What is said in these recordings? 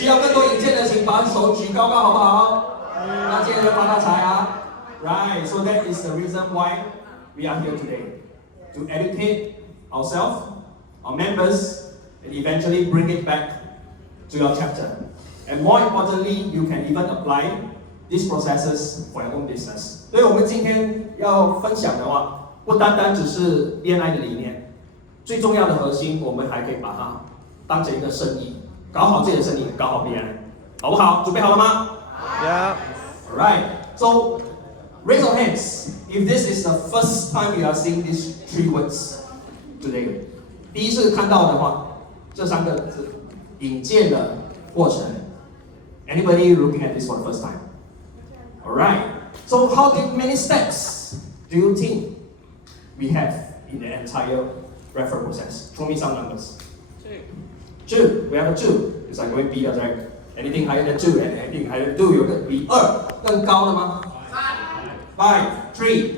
需要更多引荐的，请把手举高高，好不好？那今天就发大财啊 ！Right, so that is the reason why we are here today, to educate ourselves, our members, and eventually bring it back to your chapter. And more importantly, you can even apply these processes for your own business. 所以我们今天要分享的话，不单单只是 BNI 的理念，最重要的核心，我们还可以把它当成一个生意，搞好自己的生意，搞好 BNI， 好不好？准备好了吗 Yeah. Alright. So raise your hands if this is the first time you are seeing these 3 words today. 第一次看到的话，这3个字引荐的过程。Anybody looking at this for the first time? Alright. So how many steps do you think we have in the entire referral process? Show me some numbers. 2. We have a 2. It's like going B, right? Anything higher than 2 and anything higher than 2 有个比2更高的吗 ？5, 3.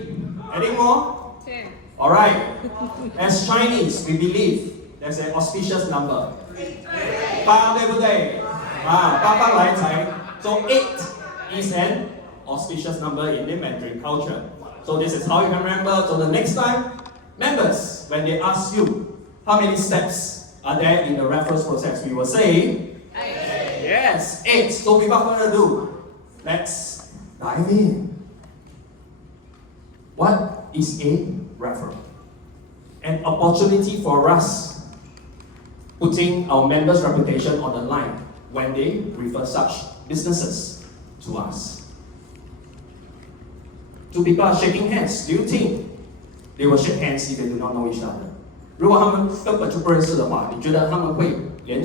Any more? 10. Alright. As Chinese, we believe there's an auspicious number. 8, 对不对？啊，八方来财。So 8 is an auspicious number in the Mandarin culture. So this is how you can remember. So the next time, members, when they ask you how many steps are there in the reference process, we will say, 8. yes, 8. So without further ado, let's dive in. What is a referral? An opportunity for us putting our members' reputation on the line when they refer such businesses to us. 2 people are shaking hands. Do you think they will shake hands if they do not know each other? 如果他们根本就不认识的话，你觉得他们会连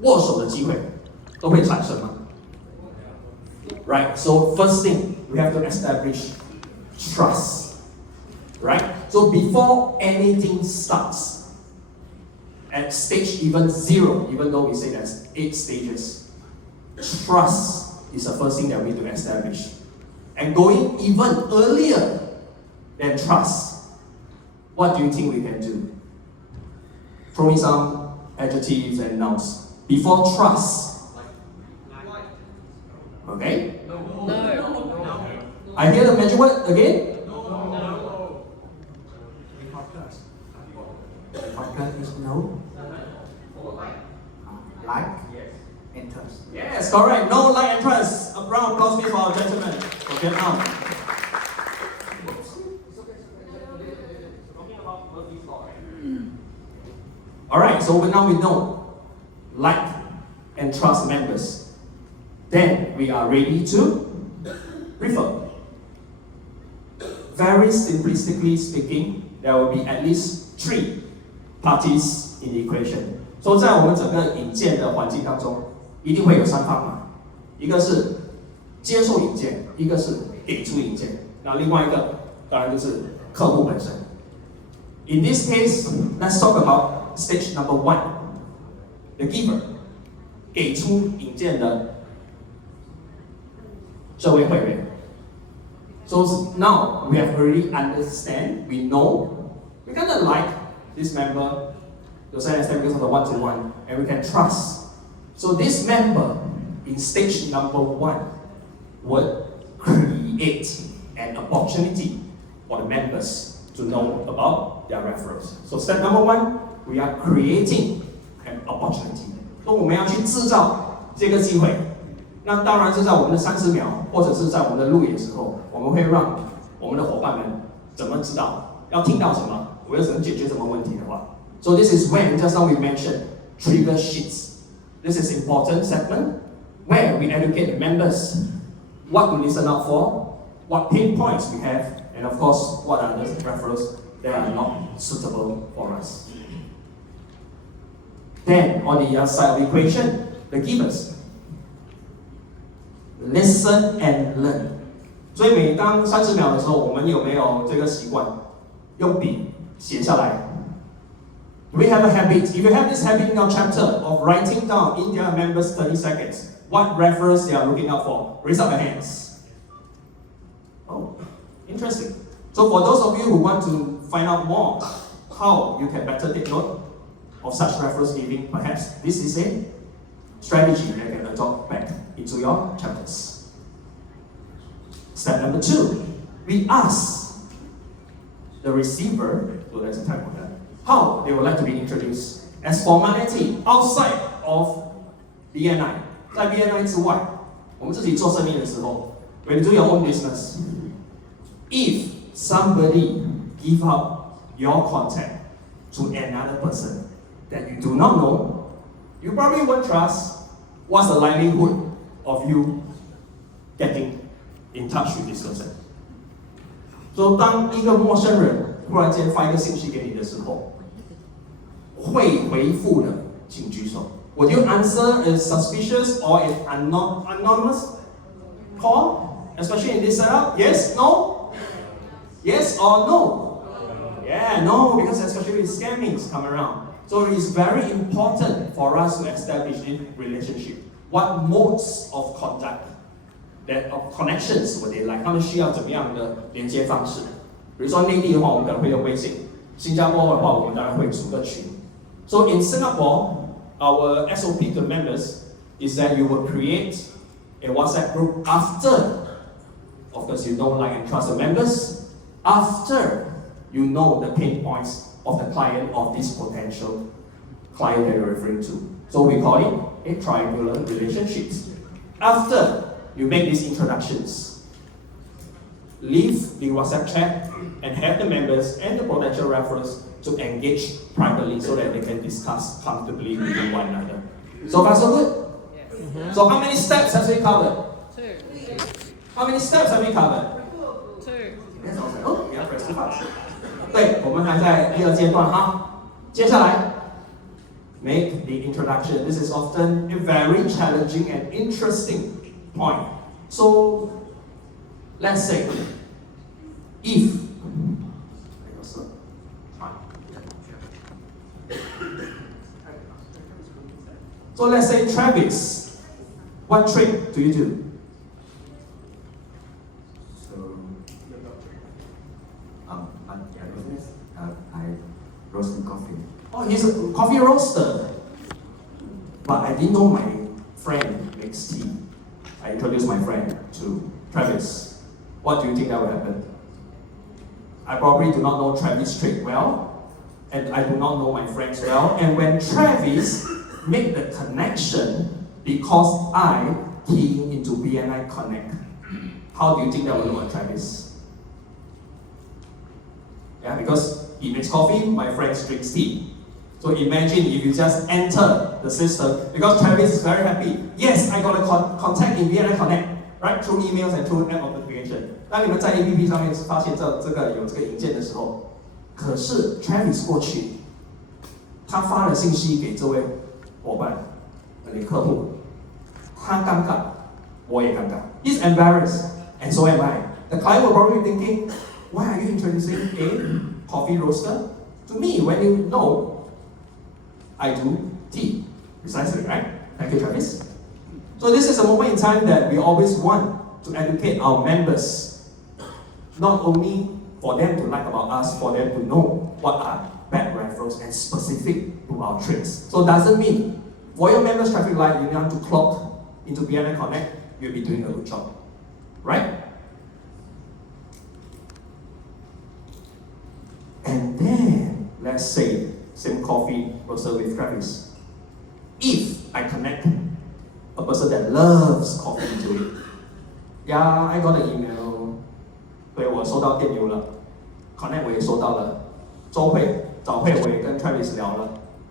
握手的机会都会产生吗 ？Right. So first thing, we have to establish trust. Right. So before anything starts, at stage even 0, even though we say there's 8 stages, trust is the first thing that we need to establish. And going even earlier than trust, what do you think we can do? Throw me some adjectives and nouns. Before trust. Okay? No. I hear the magic word again. Is no. Like and trust. Yes, correct. No like and trust. A round of applause for our gentlemen from Vietnam. Alright, so now we know like and trust members. Then we are ready to refer. Very simplistically speaking, there will be at least 3 parties in the equation. So 在我们整个引荐的环境当中，一定会有3方嘛，一个是接受引荐，一个是给出引荐，那另外一个当然就是客户本身。In this case, let's talk about stage number 1, the giver, 给出引荐的这位会员。So now we have already understand, we know, we kind of like this member to a certain extent because of the one-to-one, and we can trust. So this member in stage number 1 would create an opportunity for the members to know about their referrals. So step number 1, we are creating an opportunity. 所以我们要去制造这个机会。那当然是在我们的30秒，或者是在我们的路演时候，我们会让我们的伙伴们怎么知道要听到什么，我要怎么解决什么问题的话。So this is when just now we mentioned trigger sheets. This is important segment where we educate the members what to listen out for, what pain points we have, and of course what are the referrals that are not suitable for us. Then on the other side of the equation, the givers. Listen and learn. 所以每当30秒的时候，我们有没有这个习惯，用笔写下来 Do we have a habit? If you have this habit in your chapter of writing down in their members 30 seconds, what reference they are looking out for, raise up your hands. Oh, interesting. So for those of you who want to find out more how you can better take note of such reference giving, perhaps this is a strategy that you can adopt back into your chapters. Step number 2, we ask the receiver, so that's the type of that, how they would like to be introduced as formality outside of BNI. 在 BNI 之外，我们自己做生意的时候 when you do your own business, if somebody give out your contact to another person that you do not know, you probably won't trust what's the likelihood of you getting in touch with this person. So 当一个陌生人突然间发一个信息给你的时候，会回复的请举手。Would you answer a suspicious or an anonymous call, especially in this setup? Yes, no? Yes or no? Yeah, no, because especially with scammings come around. So it is very important for us to establish a relationship. What modes of contact, that of connections would they like? 他们需要怎么样的连接方式？比如说内地的话，我们可能会用微信；新加坡的话，我们当然会组个群。So in Singapore, our SOP to members is that you will create a WhatsApp group after, of course, you know, like and trust the members, after you know the pain points of the client of this potential client that you're referring to. So we call it a triangular relationships. After you make these introductions, leave the WhatsApp chat and have the members and the potential referrals to engage privately so that they can discuss comfortably with one another. So far, so good? Yes. So how many steps have we covered? 2. How many steps have we covered? 2. Yes, I was like, oh, we are pretty fast. 对，我们还在第二阶段哈。接下来 make the introduction. This is often a very challenging and interesting point. So let's say if so let's say Travis, what trick do you do? So, I roasted coffee. Oh, he's a coffee roaster. But I didn't know my friend makes tea. I introduced my friend to Travis. What do you think that will happen? I probably do not know Travis' trick well, and I do not know my friends well. And when Travis make the connection because I key into BNI Connect, how do you think that will look on Travis? Yeah, because he makes coffee, my friend drinks tea. So imagine if you just enter the system, because Travis is very happy. Yes, I got a contact in BNI Connect, right? Through emails and through app notification. 当你们在 APP 上面发现这个有这个引荐的时候，可是 Travis 过去，他发了信息给这位伙伴，你客户，他尴尬，我也尴尬。He's embarrassed, and so am I. The client will probably be thinking, why are you introducing a coffee roaster to me when you know I do tea? Precisely, right? Thank you, Travis. So this is a moment in time that we always want to educate our members, not only for them to like about us, for them to know what are bad referrals and specific to our tricks. So doesn't mean for your members traffic light, you want to clock into BNI Connect, you'll be doing a good job, right? And then, let's say, same coffee roaster with Travis. If I connect a person that loves coffee into it, yeah, I got an email, 对，我收到电邮了 ，Connect 我也收到了，早会我也跟 Travis 聊了，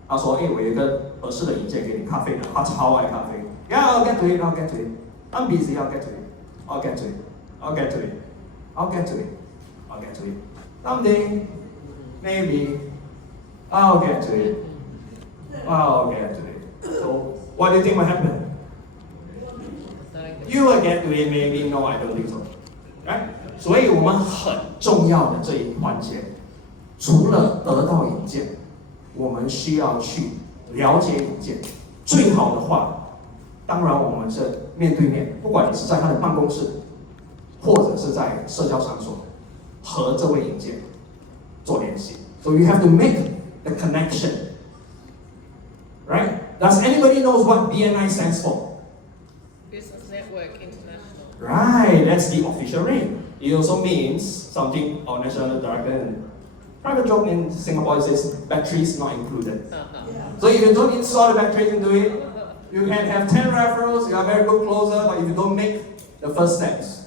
他说，我有一个合适的引荐给你咖啡的，他超爱咖啡。Yeah, I'll get to it, I'll get to it. I'm busy, I'll get to it. I'll get to it. I'll get to it. I'll get to it. I'll get to it. Someday, maybe, I'll get to it. I'll get to it. So, what do you think will happen? You will get to it, maybe, no, I don't think so. Right? 所以我们很重要的这一环节，除了得到引荐，我们需要去了解引荐。最好的话，当然我们是面对面，不管你是在他的办公室，或者是在社交场所，和这位引荐做联系。So you have to make the connection, right? Does anybody knows what BNI stands for? Business Network International. Right, that's the official name. It also means something our national director and private joke in Singapore says batteries not included. So if you don't install the batteries into it, you can have 10 referrals, you are very good closer, but if you don't make the first steps,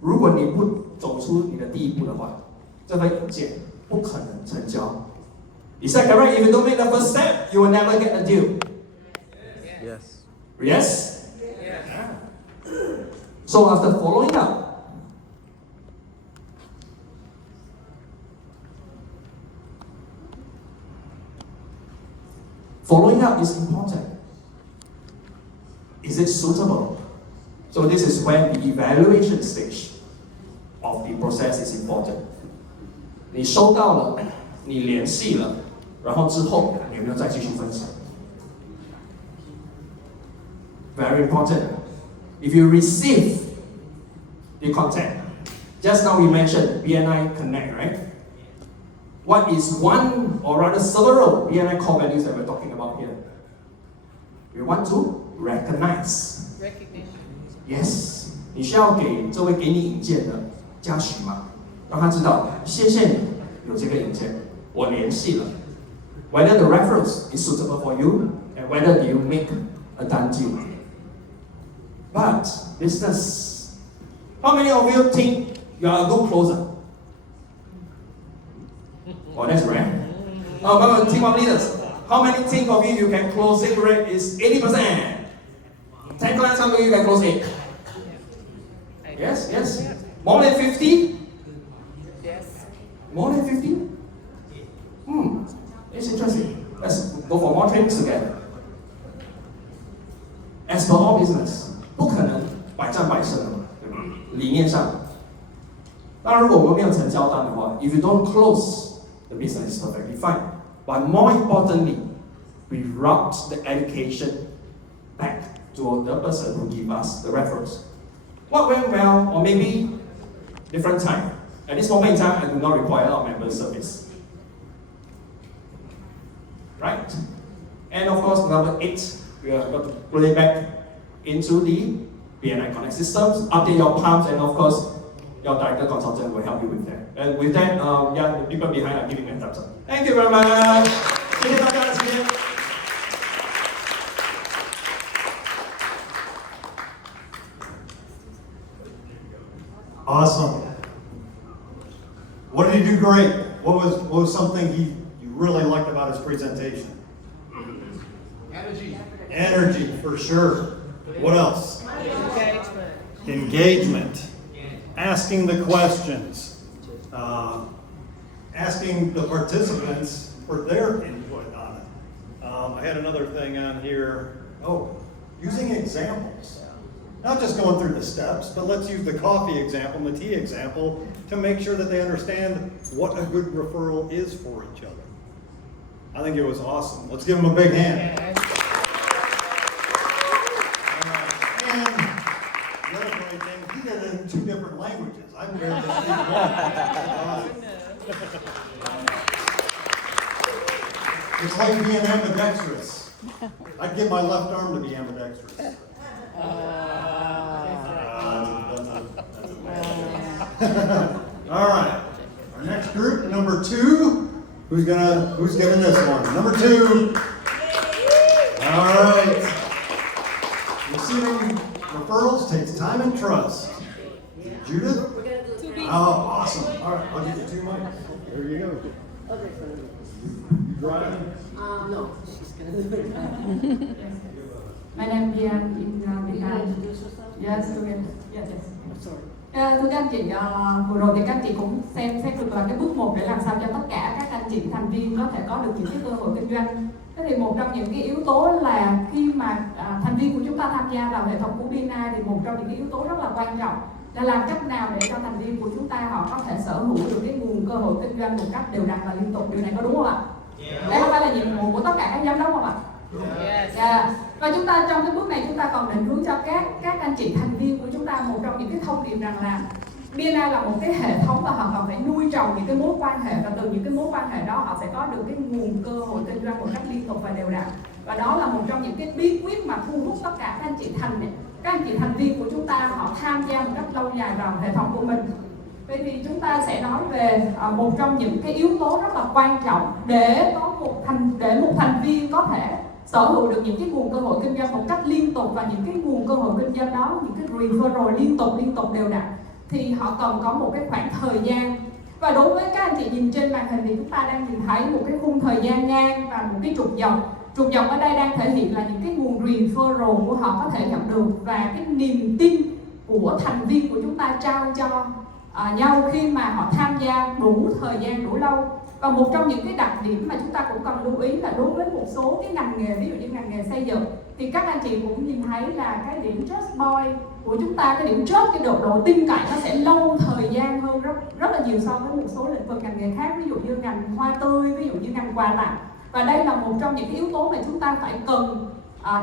如果你不走出你的第一步的话，这份引荐不可能成交。Is that correct? If you don't make the first step, you will never get a deal. Yes. Yes? Yeah. So after following up, following up is important. Is it suitable? So this is when the evaluation stage of the process is important. 你收到了，你联系了，然后之后你有没有再继续分享？ Very important. If you receive the content, just now we mentioned BNI Connect, right? What is one or rather several BNI core values that we're talking about here? We want to recognize. Recognition. Yes. 你需要给这位给你引荐的嘉许吗？让他知道，谢谢你有这个引荐，我联系了。Whether the reference is suitable for you and whether you make a done deal. But business, how many of you think you are a good closer? Oh, that's rare. Oh, team of leaders, how many think of you can closing rate is 80%? 10 clients, how many of you can close 8? Yes, yes. More than 50? Yes. More than 50? It's interesting. Let's go for more trainings together. As per all business, 不可能百战百胜的嘛，对吧？理念上，当然如果我们没有成交单的话 ，if you don't close, the business is perfectly fine. But more importantly, we route the education back to the person who give us the reference. What went well, or maybe different time. At this moment in time, I do not require our member service. Right? And of course, number 8, we are going to play back into the BNI Connect systems, update your pumps, and of course, your director consultant will help you with that. And with that, the people behind are giving me a thumbs up. Thank you very much. 谢谢大家的时间。Awesome. What did he do great? What was something you really liked about his presentation? Energy, for sure. What else? Engagement. Engagement. Asking the questions. Asking the participants for their input on it. I had another thing on here. Oh, using examples. Not just going through the steps, but let's use the coffee example and the tea example to make sure that they understand what a good referral is for each other. I think it was awesome. Let's give them a big hand. Yeah. And the other great thing, he did it in 2 different languages. I barely speak one. It's like being ambidextrous. I'd give my left arm to be ambidextrous. All right. Our next group, number 2. Who's giving this one? Number 2. All right. Receiving referrals takes time and trust. Judith? Oh, awesome. All right, I'll give you 2 mics. Here you go. Driving? No, she's gonna do it. My name is Diane in BNI. Yes, yes, yes. Thưa các anh chị, vừa rồi thì các anh chị cũng xem xét được là cái bước 1 để làm sao cho tất cả các anh chị thành viên có thể có được những cái cơ hội kinh doanh. Thế thì một trong những cái yếu tố là khi mà thành viên của chúng ta tham gia vào hệ thống của BNI thì một trong những cái yếu tố rất là quan trọng là làm cách nào để cho thành viên của chúng ta họ có thể sở hữu được cái nguồn cơ hội kinh doanh một cách đều đặn và liên tục. Điều này có đúng không ạ? Đây không phải là nhiệm vụ của tất cả các giám đốc không ạ? Yes. Yeah. Và chúng ta trong cái bước này chúng ta còn định hướng cho các anh chị thành viên của chúng ta một trong những cái thông điệp rằng là BNI là một cái hệ thống và họ còn phải nuôi trồng những cái mối quan hệ, và từ những cái mối quan hệ đó họ sẽ có được cái nguồn cơ hội kinh doanh một cách liên tục và đều đặn. Và đó là một trong những cái bí quyết mà thu hút tất cả các anh chị thành viên của chúng ta họ tham gia một cách lâu dài vào hệ thống của mình. Vậy thì chúng ta sẽ nói về một trong những cái yếu tố rất là quan trọng để có một thành viên có thể sở hữu được những cái nguồn cơ hội kinh doanh một cách liên tục, và những cái nguồn cơ hội kinh doanh đó, những cái referral liên tục đều đặn, thì họ cần có một cái khoảng thời gian. Và đối với các anh chị nhìn trên màn hình thì chúng ta đang nhìn thấy một cái khung thời gian ngang và một cái trục dọc. Trục dọc ở đây đang thể hiện là những cái nguồn referral của họ có thể nhận được, và cái niềm tin của thành viên của chúng ta trao cho nhau khi mà họ tham gia đủ thời gian, đủ lâu. Và một trong những cái đặc điểm mà chúng ta cũng cần lưu ý là đối với một số cái ngành nghề, ví dụ như ngành nghề xây dựng, thì các anh chị cũng nhìn thấy là cái điểm trust point của chúng ta, cái điểm trust, cái độ tin cậy nó sẽ lâu thời gian hơn rất là nhiều so với một số lĩnh vực ngành nghề khác, ví dụ như ngành hoa tươi, ví dụ như ngành quà tặng. Và đây là một trong những cái yếu tố mà chúng ta phải cần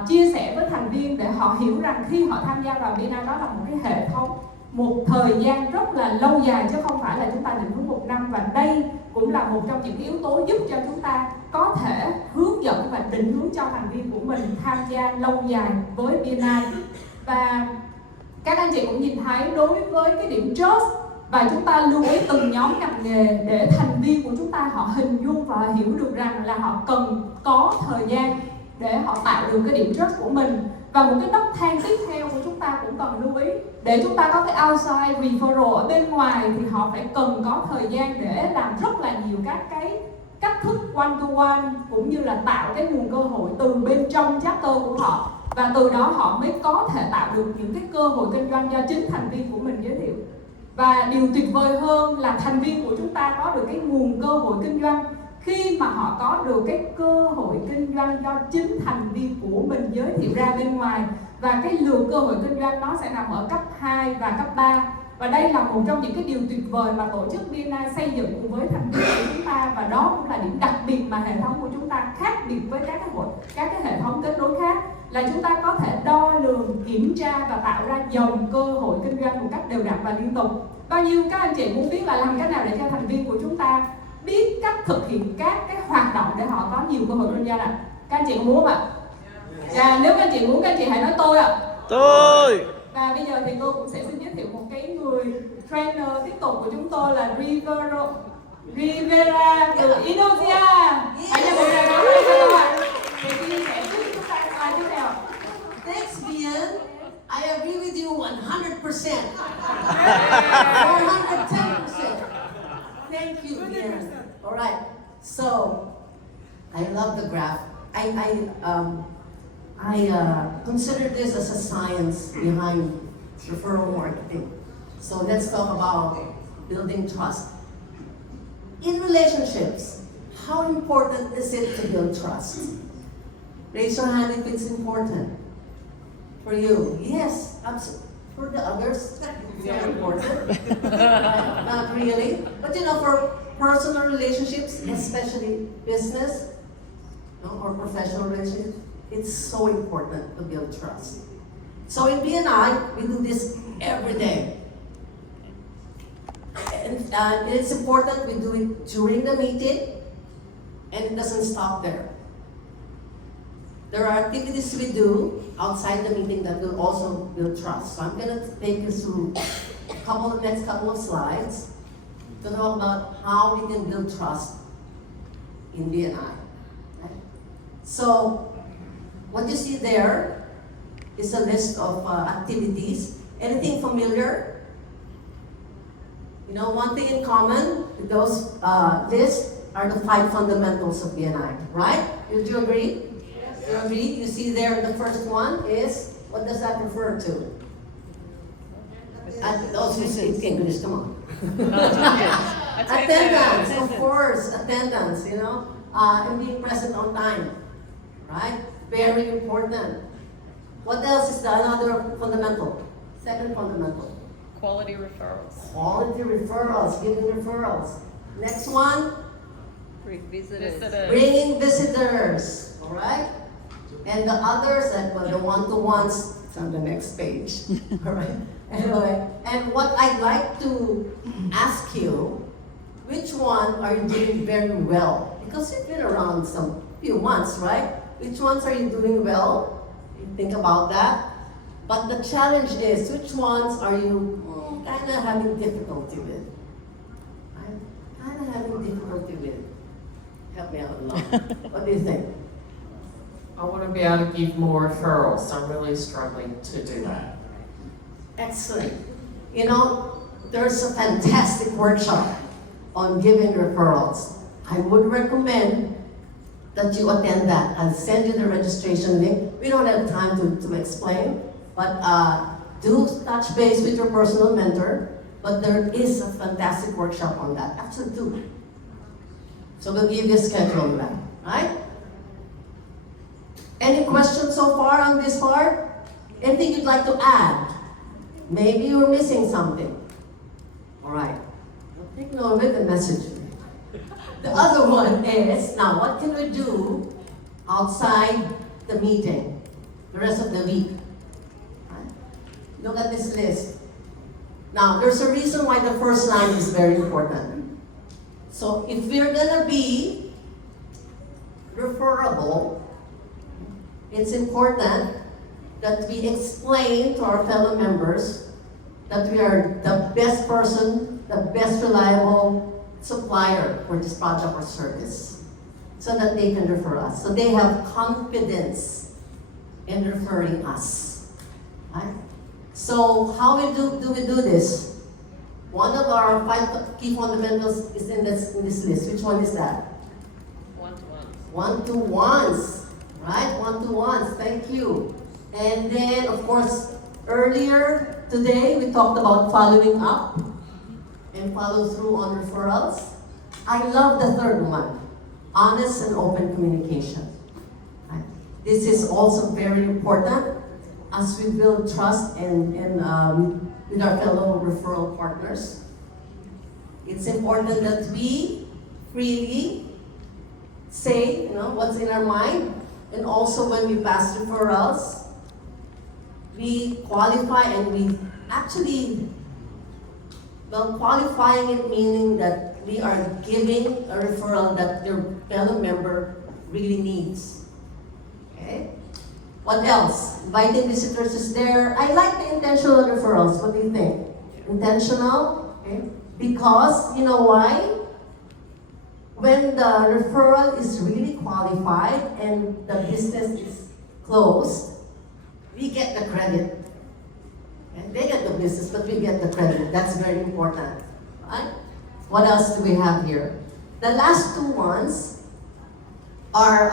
chia sẻ với thành viên để họ hiểu rằng khi họ tham gia vào BNI, đó là một cái hệ thống, một thời gian rất là lâu dài chứ không phải là chúng ta định hướng một năm. Và đây cũng là một trong những cái yếu tố giúp cho chúng ta có thể hướng dẫn và định hướng cho thành viên của mình tham gia lâu dài với BNI. Và các anh chị cũng nhìn thấy đối với cái điểm trust, và chúng ta lưu ý từng nhóm ngành nghề để thành viên của chúng ta họ hình dung và hiểu được rằng là họ cần có thời gian để họ tạo được cái điểm trust của mình. Và một cái nấc thang tiếp theo của chúng ta cũng cần lưu ý, để chúng ta có cái outside referral ở bên ngoài thì họ phải cần có thời gian để làm rất là nhiều các cái cách thức one to one, cũng như là tạo cái nguồn cơ hội từ bên trong chapter của họ, và từ đó họ mới có thể tạo được những cái cơ hội kinh doanh do chính thành viên của mình giới thiệu. Và điều tuyệt vời hơn là thành viên của chúng ta có được cái nguồn cơ hội kinh doanh khi mà họ có được cái cơ hội kinh doanh do chính thành viên của mình giới thiệu ra bên ngoài. Và cái lượng cơ hội kinh doanh nó sẽ nằm ở cấp 2 và cấp 3. Và đây là một trong những cái điều tuyệt vời mà tổ chức BNI xây dựng cùng với thành viên của chúng ta, và đó cũng là điểm đặc biệt mà hệ thống của chúng ta khác biệt với các cái hệ thống kết nối khác, là chúng ta có thể đo lường, kiểm tra và tạo ra dòng cơ hội kinh doanh một cách đều đặn và liên tục. Bao nhiêu các anh chị muốn biết là làm cách nào để cho thành viên của chúng ta biết cách thực hiện các cái hoạt động để họ có nhiều cơ hội kinh doanh ạ? Các anh chị có muốn không ạ? Dạ, nếu các anh chị muốn, các anh chị hãy nói tôi ạ. Tôi. Và bây giờ thì tôi cũng sẽ xin giới thiệu một cái người trainer tiếp tục của chúng tôi là Rivera từ Indonesia. Hãy nhận một tràng pháo tay cho các bạn. Để chia sẻ giúp chúng ta slide tiếp theo. Thanks, Bian. I agree with you 100%. 110%. Thank you, Bian. All right. So, I love the graph. I consider this as a science behind referral marketing. So let's talk about building trust. In relationships, how important is it to build trust? Raise your hand if it's important. For you, yes, absolutely. For the others, it's not important. Not really. But you know, for personal relationships, especially business, or professional relationships, it's so important to build trust. So in BNI, we do this every day. And it's important we do it during the meeting, and it doesn't stop there. There are activities we do outside the meeting that will also build trust. So I'm going to take you through next couple of slides to talk about how we can build trust in BNI. Okay? So what you see there is a list of activities. Anything familiar? You know, one thing in common with those lists are the 5 fundamentals of BNI, right? Would you agree? Yes. You agree? You see there the first one is, what does that refer to? Those who speak English, come on. Attendance, of course, attendance, you know, and being present on time, right? Very important. What else is another fundamental? Second fundamental. Quality referrals. Quality referrals, giving referrals. Next one, Visitors. bringing visitors, all right? And the others, the one-to-ones, it's on the next page, all right? Anyway, and what I'd like to ask you, which one are you doing very well? Because you've been around some few months, right? Which ones are you doing well? You think about that. But the challenge is, which ones are you kind of having difficulty with? I'm kind of having difficulty with. Help me out a lot. What do you think? I want to be able to give more referrals. I'm really struggling to do that. Excellent. You know, there's a fantastic workshop on giving referrals. I would recommend that you attend that. I'll send you the registration link. We don't have time to explain, but do touch base with your personal mentor. But there is a fantastic workshop on that. Actually, two. So we'll give you a schedule on that, right? Any questions so far on this part? Anything you'd like to add? Maybe you're missing something. All right. Take note of it and message me. The other one is, now what can we do outside the meeting, the rest of the week? Right? Look at this list. Now, there's a reason why the first line is very important. So if we're gonna be referable, it's important that we explain to our fellow members that we are the best person, the best reliable supplier for this project or service, so that they can refer us. So they have confidence in referring us. Right? So how do we do this? One of our 5 key fundamentals is in this list. Which one is that? One-to-ones. One-to-ones, right? One-to-ones, thank you. And then, of course, earlier today, we talked about following up and follow through on referrals. I love the third one, honest and open communication. Right? This is also very important as we build trust with our fellow referral partners. It's important that we freely say, what's in our mind, and also when we pass referrals, we qualify and we actually, qualifying it meaning that we are giving a referral that your fellow member really needs. Okay? What else? Inviting visitors is there. I like the intentional referrals. What do you think? Intentional? Okay? Because, you know why? When the referral is really qualified and the business is closed, we get the credit. And they get the business, but we get the credit. That's very important. Right? What else do we have here? The last 2 ones are,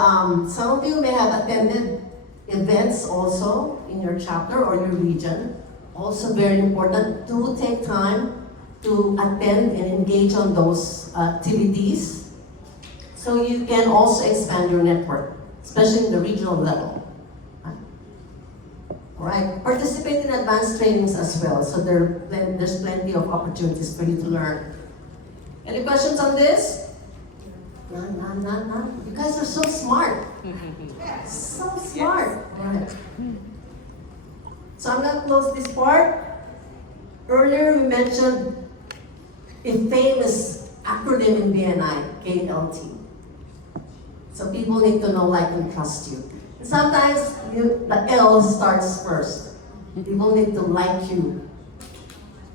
some of you may have attended events also in your chapter or your region. Also very important to take time to attend and engage on those activities so you can also expand your network, especially in the regional level. Right? Participate in advanced trainings as well, so there's plenty of opportunities for you to learn. Any questions on this? None. You guys are so smart. So smart. Right. So I'm going to close this part. Earlier we mentioned a famous acronym in BNI, KLT. So people need to know, like, and trust you. And sometimes the L starts first. People need to like you.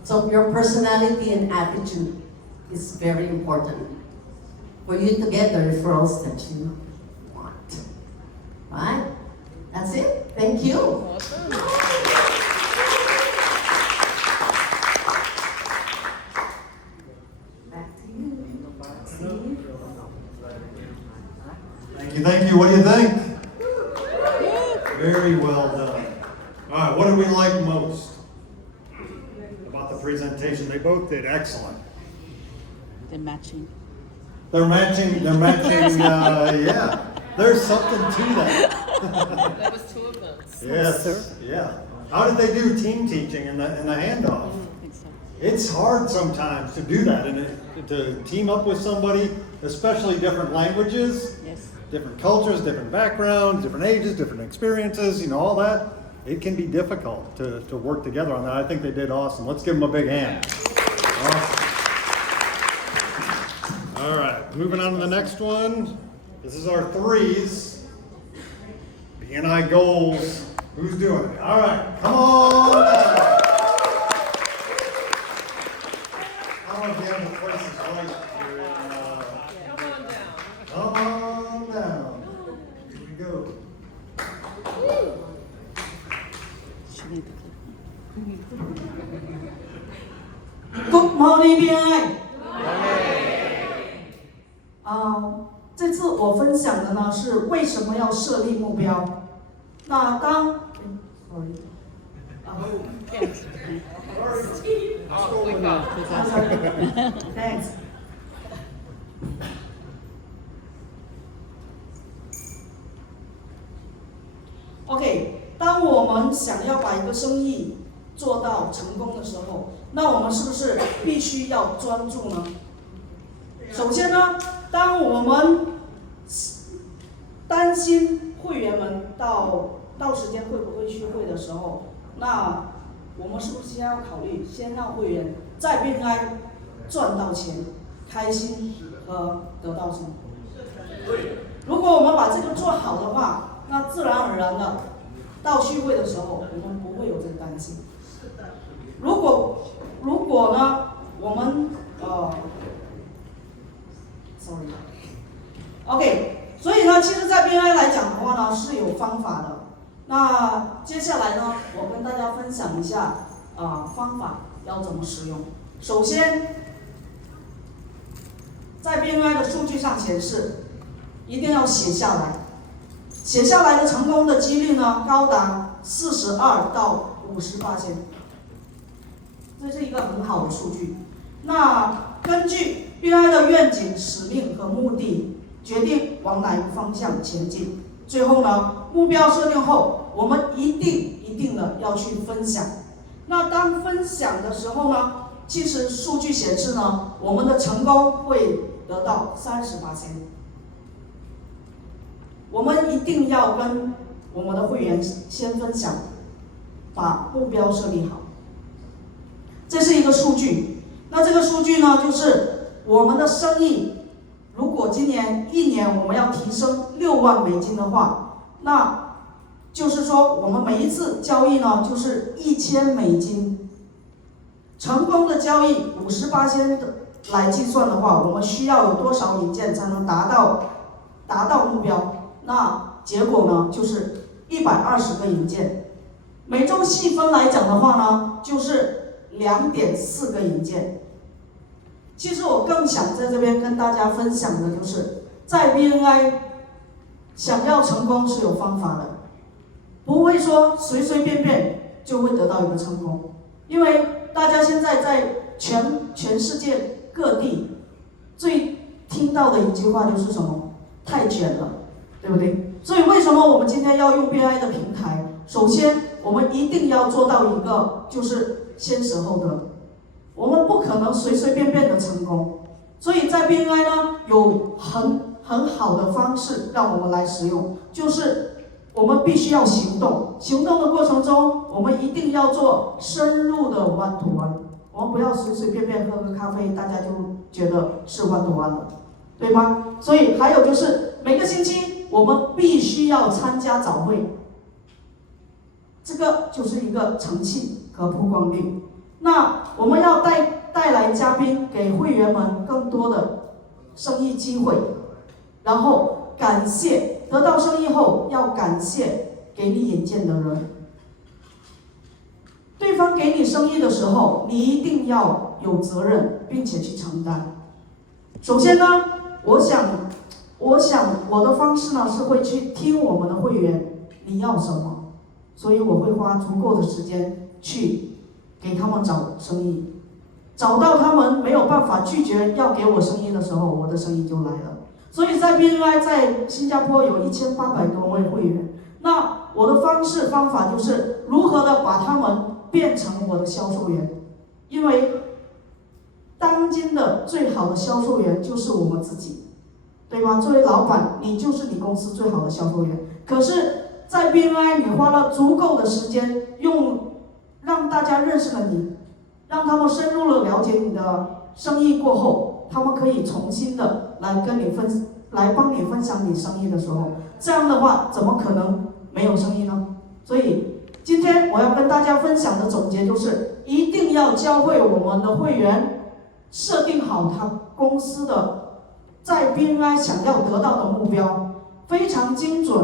So your personality and attitude is very important for you to get the referrals that you want. Right? That's it. Thank you. Awesome. Back to you. Steve. Thank you. What do you think? Very well done. All right, what did we like most about the presentation? They both did excellent. They're matching. They're matching, yeah. There's something to that. That was 2 of them. Yes, yeah. How did they do team teaching and the handoff? I think so. It's hard sometimes to do that and to team up with somebody, especially different languages, Yes. different cultures, different backgrounds, different ages, different experiences, all that. It can be difficult to work together on that. I think they did awesome. Let's give them a big hand. Awesome. All right, moving on to the next one. This is our threes. BNI goals. Who's doing it? All right, come on down. I want to be able to places right here. Come on down. Come on down. Here we go. Good morning, BNI。这次我分享的呢是为什么要设立目标。那当，Thanks。OK， 当我们想要把一个生意做到成功的时候，那我们是不是必须要专注呢？首先呢，当我们担心会员们到时间会不会去会的时候，那我们是不是先要考虑先让会员在 BNI 赚到钱、开心和得到什么？如果我们把这个做好的话，那自然而然的到聚会的时候，我们不会有这个担心。如果呢，我们OK， 所以呢，其实，在 BNI 来讲的话呢，是有方法的。那接下来呢，我跟大家分享一下方法要怎么使用。首先，在 BNI 的数据上显示，一定要写下来。写下来的成功的几率呢，高达42%到50%，这是一个很好的数据。那根据 BNI 的愿景、使命和目的，决定往哪一个方向前进。最后呢，目标设定后，我们一定的要去分享。那当分享的时候呢，其实数据显示呢，我们的成功会得到30%。我们一定要跟我们的会员先分享，把目标设立好。这是一个数据。那这个数据呢，就是我们的生意，如果今年1年我们要提升6万美金的话，那就是说我们每一次交易呢，就是1000美金。成功的交易50%来计算的话，我们需要有多少引荐才能达到目标？那结果呢，就是120个引荐。每周细分来讲的话呢，就是2.4个引荐。其实我更想在这边跟大家分享的就是，在 BNI 想要成功是有方法的，不会说随随便便就会得到一个成功。因为大家现在在全世界各地最听到的一句话就是什么？太卷了，对不对？所以为什么我们今天要用 BNI 的平台？首先，我们一定要做到一个就是先舍后得，我们不可能随随便便的成功。所以在 BNI 呢，有很好的方式让我们来使用，就是我们必须要行动。行动的过程中，我们一定要做深入的 one to one， 我们不要随随便便喝个咖啡，大家就觉得是 one to one 了，对吗？所以还有就是每个星期我们必须要参加早会，这个就是一个诚信和曝光率。那我们要带来嘉宾，给会员们更多的生意机会，然后感谢得到生意后要感谢给你引荐的人。对方给你生意的时候，你一定要有责任，并且去承担。首先呢，我想我的方式呢是会去听我们的会员你要什么，所以我会花足够的时间去给他们找生意，找到他们没有办法拒绝要给我生意的时候，我的生意就来了。所以在 BNI 在新加坡有1800多位会员，那我的方法就是如何的把他们变成我的销售员，因为当今的最好的销售员就是我们自己，对吧？作为老板，你就是你公司最好的销售员。可是，在 BNI 你花了足够的时间，让大家认识了你，让他们深入的了解你的生意过后，他们可以重新的来帮你分享你生意的时候，这样的话，怎么可能没有声音呢？所以今天我要跟大家分享的总结就是，一定要教会我们的会员设定好他公司的在 BNI 想要得到的目标，非常精准，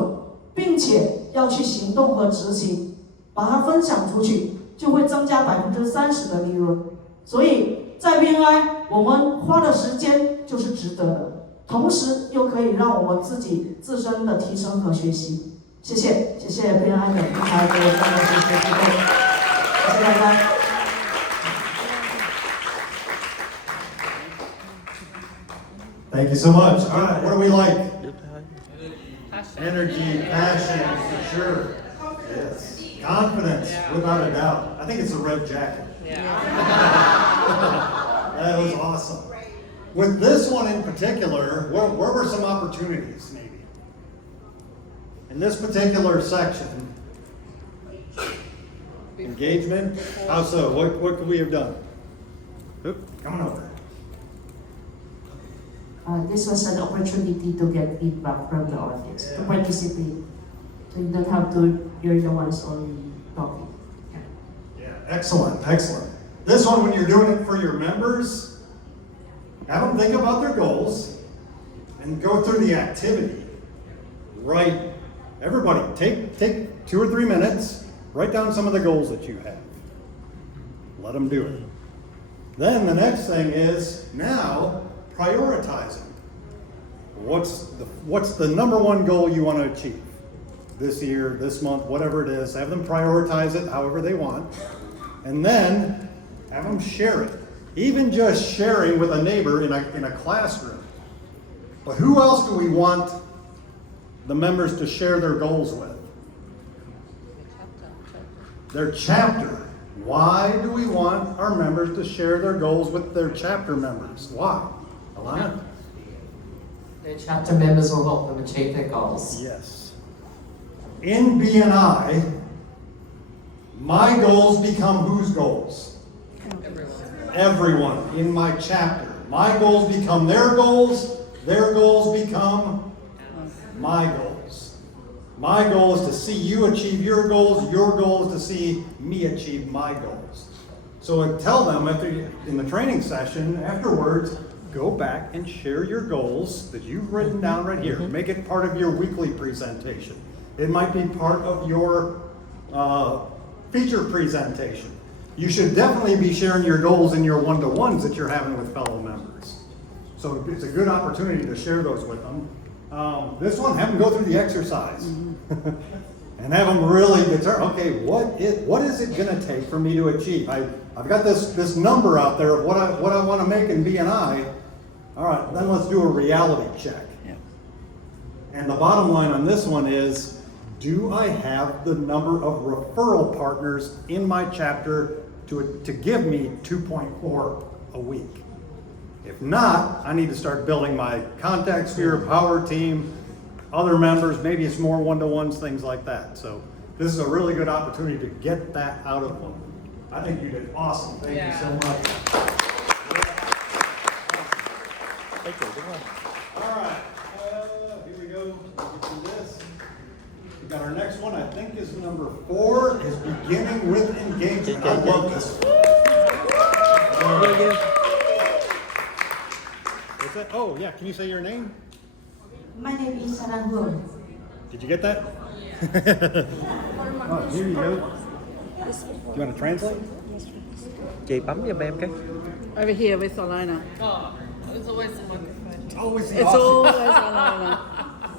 并且要去行动和执行，把它分享出去，就会增加30%的利润。所以在 BNI 我们花的时间就是值得的，同时又可以让我们自己自身的提升和学习。谢谢 BNI 的平台给我这样的学习机会，谢谢大家。Thank you so much. All right, what do we like? Energy, passion, for sure. Yes. Confidence, without a doubt. I think it's a red jacket. That was awesome. With this one in particular, where were some opportunities, maybe? In this particular section, engagement, how so? What could we have done? Oop, coming over. This was an opportunity to get feedback from the audience, to participate. So you don't have to, you're the ones only talking. Yeah, excellent, excellent. This one, when you're doing it for your members, have them think about their goals and go through the activity. Write, everybody, take 2 or 3 minutes, write down some of the goals that you have. Let them do it. Then the next thing is now prioritizing. What's the number one goal you want to achieve this year, this month, whatever it is? Have them prioritize it however they want, and then have them share it. Even just sharing with a neighbor in a classroom. But who else do we want the members to share their goals with? Their chapter. Why do we want our members to share their goals with their chapter members? Why? Alana? Their chapter members will help them achieve their goals. Yes. In BNI, my goals become whose goals? Everyone in my chapter. My goals become their goals become my goals. My goal is to see you achieve your goals goal is to see me achieve my goals. So I tell them in the training session afterwards, go back and share your goals that you've written down right here. Make it part of your weekly presentation. It might be part of your feature presentation. You should definitely be sharing your goals in your one-to-ones that you're having with fellow members. So it's a good opportunity to share those with them. This one, have them go through the exercise. And have them really determine, okay, what is it going to take for me to achieve? I've got this number out there of what I want to make in BNI. All right, then let's do a reality check. Yeah. And the bottom line on this one is, do I have the number of referral partners in my chapter to give me 2.4 a week? If not, I need to start building my contact sphere, power team, other members, maybe it's more one-to-ones, things like that. So this is a really good opportunity to get that out of them. I think you did awesome. Thank you so much. All right, here we go. Let's do this. We got our next one, I think is number 4, is beginning with engagement. I love this one. What's that? Oh, yeah, can you say your name? My name is Sarah Hương. Did you get that? Oh, here you go. Do you want to translate? Chị bấm giùm em cái. Over here with Alana. Oh, there's always a microphone. It's always It's awesome. always Alana.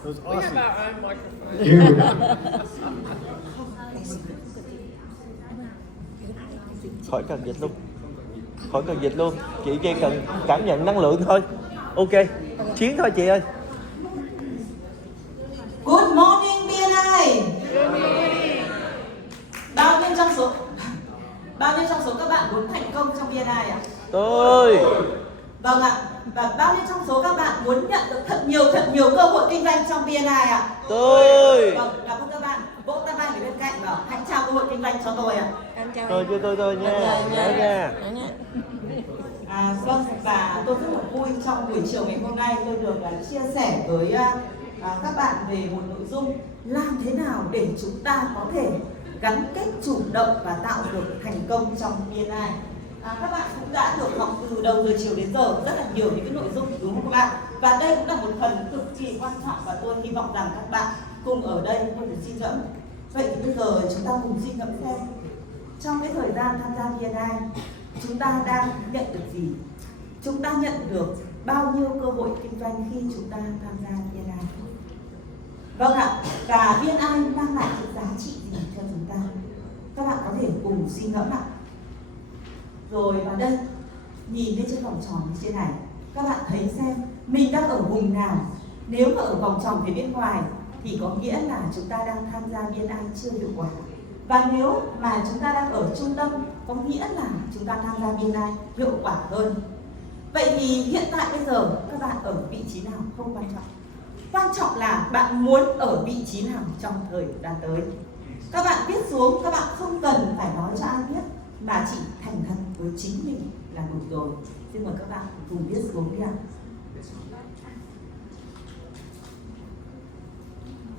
It was We have awesome. our own microphone. Here we go. Khỏi cần dịch luôn. Khỏi cần dịch luôn. Chị chỉ cần cảm nhận năng lượng thôi. Ok. Chiến thôi chị ơi. Good morning BNI. Bao nhiêu trong số các bạn muốn thành công trong BNI ạ? Tôi. Vâng ạ. Và bao nhiêu trong số các bạn muốn nhận được thật nhiều cơ hội kinh doanh trong BNI ạ? Tôi. Vâng, cảm ơn các bạn. Vỗ tay vai ở bên cạnh bảo hãy trao cơ hội kinh doanh cho tôi ạ. Tôi nha. Nha. Vâng, và tôi rất là vui trong buổi chiều ngày hôm nay tôi được chia sẻ với các bạn về một nội dung làm thế nào để chúng ta có thể gắn kết chủ động và tạo được thành công trong BNI. Các bạn cũng đã được học từ đầu giờ chiều đến giờ rất là nhiều những cái nội dung, đúng không các bạn? Và đây cũng là một phần cực kỳ quan trọng và tôi hy vọng rằng các bạn cùng ở đây cùng suy ngẫm. Vậy thì bây giờ chúng ta cùng suy ngẫm xem trong cái thời gian tham gia BNI chúng ta đang nhận được gì? Chúng ta nhận được bao nhiêu cơ hội kinh doanh khi chúng ta tham gia BNI? Vâng ạ, và BNI mang lại những giá trị gì cho chúng ta? Các bạn có thể cùng suy ngẫm ạ. Rồi vào đây, nhìn lên trên vòng tròn như thế này, các bạn thấy xem mình đang ở vùng nào. Nếu mà ở vòng tròn phía bên ngoài thì có nghĩa là chúng ta đang tham gia BNI chưa hiệu quả. Và nếu mà chúng ta đang ở trung tâm có nghĩa là chúng ta tham gia BNI hiệu quả hơn. Vậy thì hiện tại bây giờ các bạn ở vị trí nào không quan trọng. Quan trọng là bạn muốn ở vị trí nào trong thời gian tới. Các bạn viết xuống, các bạn không cần phải nói cho ai biết, mà chỉ thành thật với chính mình là đủ rồi. Xin mời các bạn cùng viết xuống đi ạ.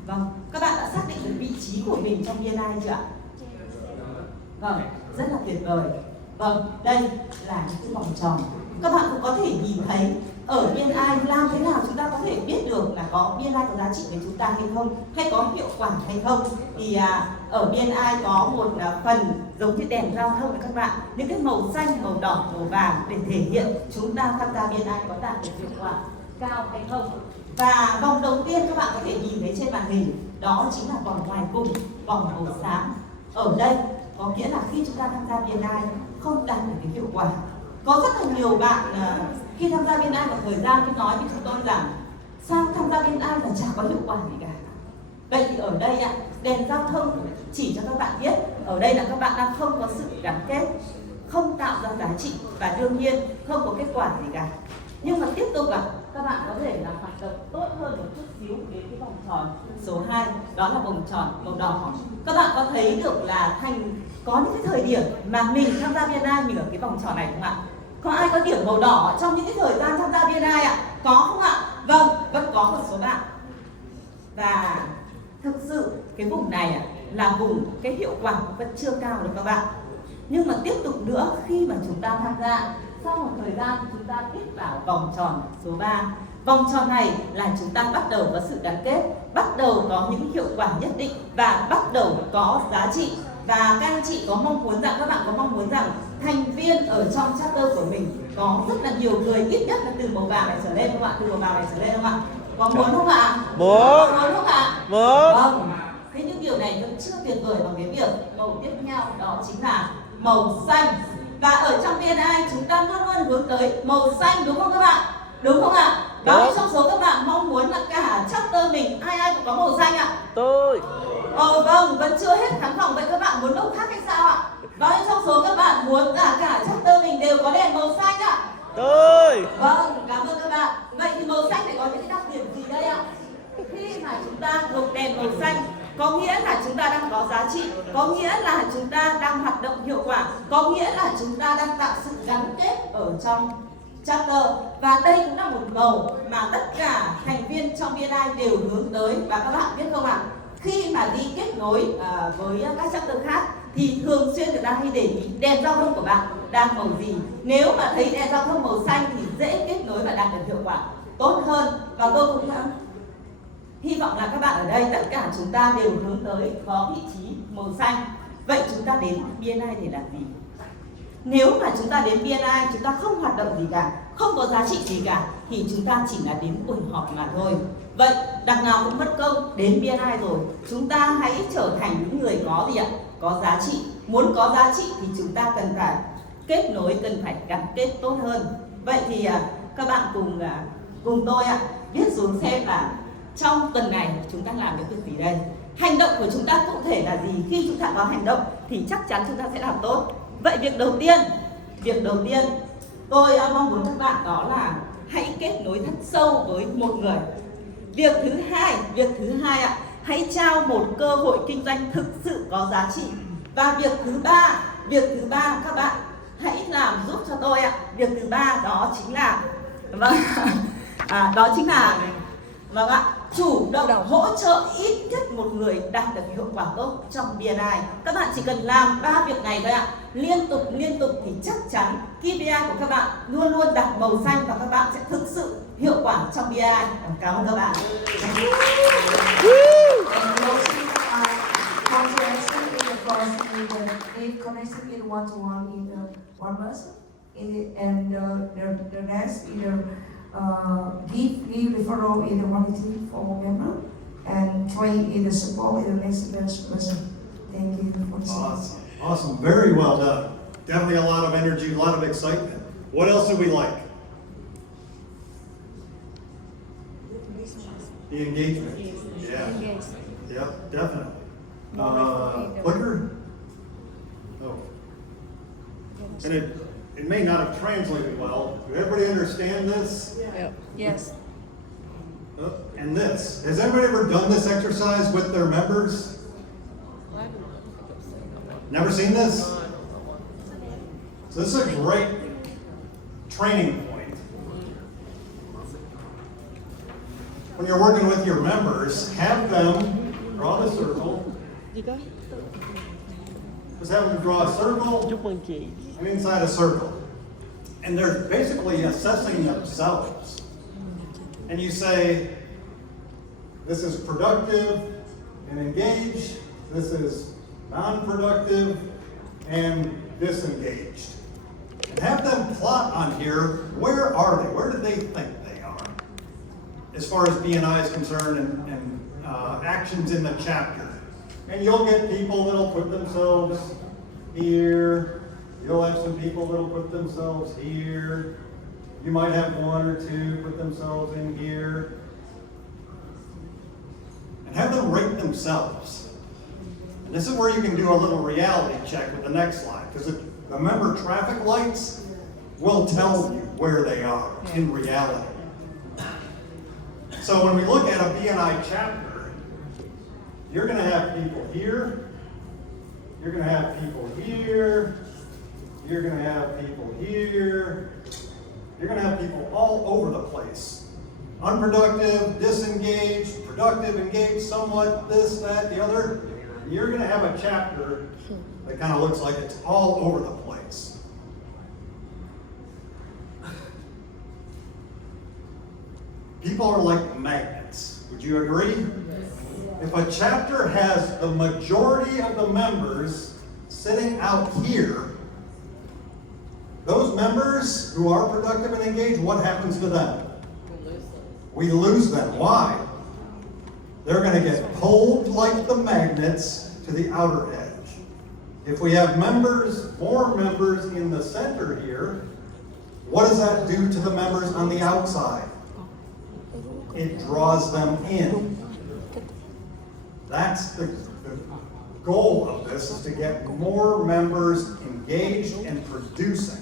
Vâng, các bạn đã xác định được vị trí của mình trong BNI chưa ạ? Vâng, rất là tuyệt vời. Vâng, đây là những cái vòng tròn. Các bạn cũng có thể nhìn thấy ở BNI làm thế nào chúng ta có thể biết được là có BNI có giá trị với chúng ta hay không, hay có hiệu quả hay không. Thì ở BNI có một phần giống như đèn giao thông với các bạn, những cái màu xanh, màu đỏ, màu vàng để thể hiện chúng ta tham gia BNI có đạt được hiệu quả cao hay không. Và vòng đầu tiên các bạn có thể nhìn thấy trên màn hình, đó chính là vòng ngoài cùng, vòng màu xám. Ở đây có nghĩa là khi chúng ta tham gia BNI không đạt được cái hiệu quả. Có rất là nhiều bạn khi tham gia BNI một thời gian cứ nói với chúng tôi rằng sao tham gia BNI là chả có hiệu quả gì cả. Vậy thì ở đây đèn giao thông chỉ cho các bạn biết ở đây là các bạn đang không có sự gắn kết, không tạo ra giá trị và đương nhiên không có kết quả gì cả. Nhưng mà tiếp tục các bạn có thể là hoạt động tốt hơn một chút xíu đến cái vòng tròn số 2, đó là vòng tròn màu đỏ. Các bạn có thấy được là có những cái thời điểm mà mình tham gia BNI mình ở cái vòng tròn này không ạ? Có ai có điểm màu đỏ trong những cái thời gian tham gia BNI ạ? Có không ạ? Vâng, vẫn có một số bạn. Và thực sự cái vùng này là vùng cái hiệu quả vẫn chưa cao được các bạn. Nhưng mà tiếp tục nữa, khi mà chúng ta tham gia, sau một thời gian chúng ta tiếp vào vòng tròn số 3. Vòng tròn này là chúng ta bắt đầu có sự gắn kết, bắt đầu có những hiệu quả nhất định và bắt đầu có giá trị. Và các anh chị có mong muốn rằng, các bạn có mong muốn rằng thành viên ở trong chapter của mình có rất là nhiều người, ít nhất là từ màu vàng này trở lên các bạn, từ màu vàng này trở lên không ạ? Có muốn không ạ? Muốn. Muốn không ạ? Muốn. Vâng. Thế nhưng điều này vẫn chưa tuyệt vời bằng cái việc màu tiếp theo, đó chính là màu xanh. Và ở trong BNI chúng ta luôn luôn hướng tới màu xanh, đúng không các bạn? Đúng không ạ? Bao nhiêu trong số các bạn mong muốn là cả chapter mình ai cũng có màu xanh ạ? Tôi. Vâng, vẫn chưa hết khán phòng. Vậy các bạn muốn đâu khác hay sao ạ? Bao nhiêu trong số các bạn muốn cả chapter mình đều có đèn màu xanh ạ? Tôi. Vâng, cảm ơn các bạn. Vậy thì màu xanh thì có những cái đặc điểm gì đây ạ? Khi mà chúng ta được đèn màu xanh có nghĩa là chúng ta đang có giá trị, có nghĩa là chúng ta đang hoạt động hiệu quả, có nghĩa là chúng ta đang tạo sự gắn kết ở trong chapter. Và đây cũng là một màu mà tất cả thành viên trong BNI đều hướng tới. Và các bạn biết không ạ? Khi mà đi kết nối với các chapter khác thì thường xuyên người ta hay để ý đèn giao thông của bạn đang màu gì. Nếu mà thấy đèn giao thông màu xanh thì dễ kết nối và đạt được hiệu quả tốt hơn. Và tôi cũng hy vọng là các bạn ở đây tất cả chúng ta đều hướng tới có vị trí màu xanh. Vậy chúng ta đến BNI để làm gì? Nếu mà chúng ta đến BNI chúng ta không hoạt động gì cả, không có giá trị gì cả thì chúng ta chỉ là đến buổi họp mà thôi. Vậy đằng nào cũng mất công đến BNI rồi, chúng ta hãy trở thành những người có gì ạ? Có giá trị. Muốn có giá trị thì chúng ta cần phải kết nối, cần phải gắn kết tốt hơn. Vậy thì các bạn cùng tôi viết xuống xem là trong tuần này chúng ta làm những việc gì đây? Hành động của chúng ta cụ thể là gì? Khi chúng ta có hành động thì chắc chắn chúng ta sẽ làm tốt. Vậy việc đầu tiên tôi mong muốn các bạn đó là hãy kết nối thật sâu với một người. Việc thứ hai hãy trao một cơ hội kinh doanh thực sự có giá trị. Và việc thứ ba các bạn hãy làm giúp cho tôi việc thứ ba đó chính là chủ động hỗ trợ ít nhất một người đạt được hiệu quả tốt trong BNI. Các bạn chỉ cần làm 3 việc này thôi ạ, liên tục thì chắc chắn KPI của các bạn luôn luôn đạt màu xanh và các bạn sẽ thực sự hiệu quả trong BNI. Cảm ơn các bạn. Contraction in the first if connection in one-to-one in one person, and the rest either give referral in the quality for member, and train in the support in the next person. Thank you for the service. Awesome, very well done. Definitely a lot of energy, a lot of excitement. What else do we like? The engagement. Yeah. Yep, definitely. Clicker? Oh. And it may not have translated well. Do everybody understand this? Yep. Yes. And this. Has anybody ever done this exercise with their members? Never seen this? So this is a great training point. When you're working with your members, have them draw the circle. Just have them draw a circle and inside a circle. And they're basically assessing themselves. And you say, this is productive and engaged, this is non-productive and disengaged. And have them plot on here, where are they? Where do they think they are? As far as BNI is concerned and actions in the chapter. And you'll get people that'll put themselves here. You'll have some people that'll put themselves here. You might have one or two put themselves in here. And have them rate themselves. And this is where you can do a little reality check with the next slide. Because the member traffic lights will tell you where they are in reality. So when we look at a BNI chapter, you're going to have people here. You're going to have people here. You're going to have people here. You're going to have people all over the place. Unproductive, disengaged, productive, engaged, somewhat, this, that, the other. You're going to have a chapter that kind of looks like it's all over the place. People are like magnets. Would you agree? If a chapter has the majority of the members sitting out here, those members who are productive and engaged, what happens to them? We lose them. Why? They're going to get pulled like the magnets to the outer edge. If we have members, more members in the center here, what does that do to the members on the outside? It draws them in. That's the goal of this, is to get more members engaged and producing.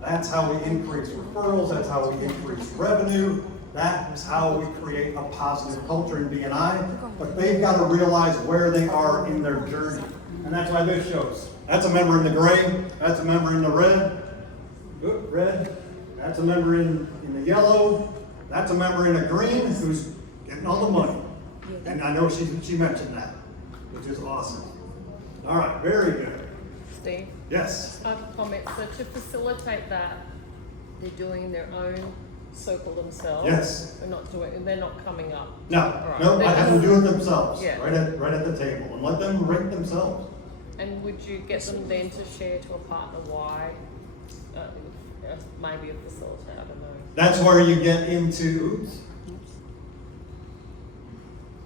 That's how we increase referrals, that's how we increase revenue, that's how we create a positive culture in BNI. But they've got to realize where they are in their journey. And that's why this shows. That's a member in the gray, that's a member in the red. Good, red. That's a member in the yellow. That's a member in a green who's getting all the money. And I know she mentioned that, which is awesome. All right, very good. Steve? Yes? I have a comment. So to facilitate that, they're doing their own circle themselves? Yes. They're not coming up? No, Right. no, I have them do it themselves, Yeah. right at the table, and let them rate themselves. And would you get them then to share to a partner why? Maybe a facilitator, I don't know. That's where you get into, oops.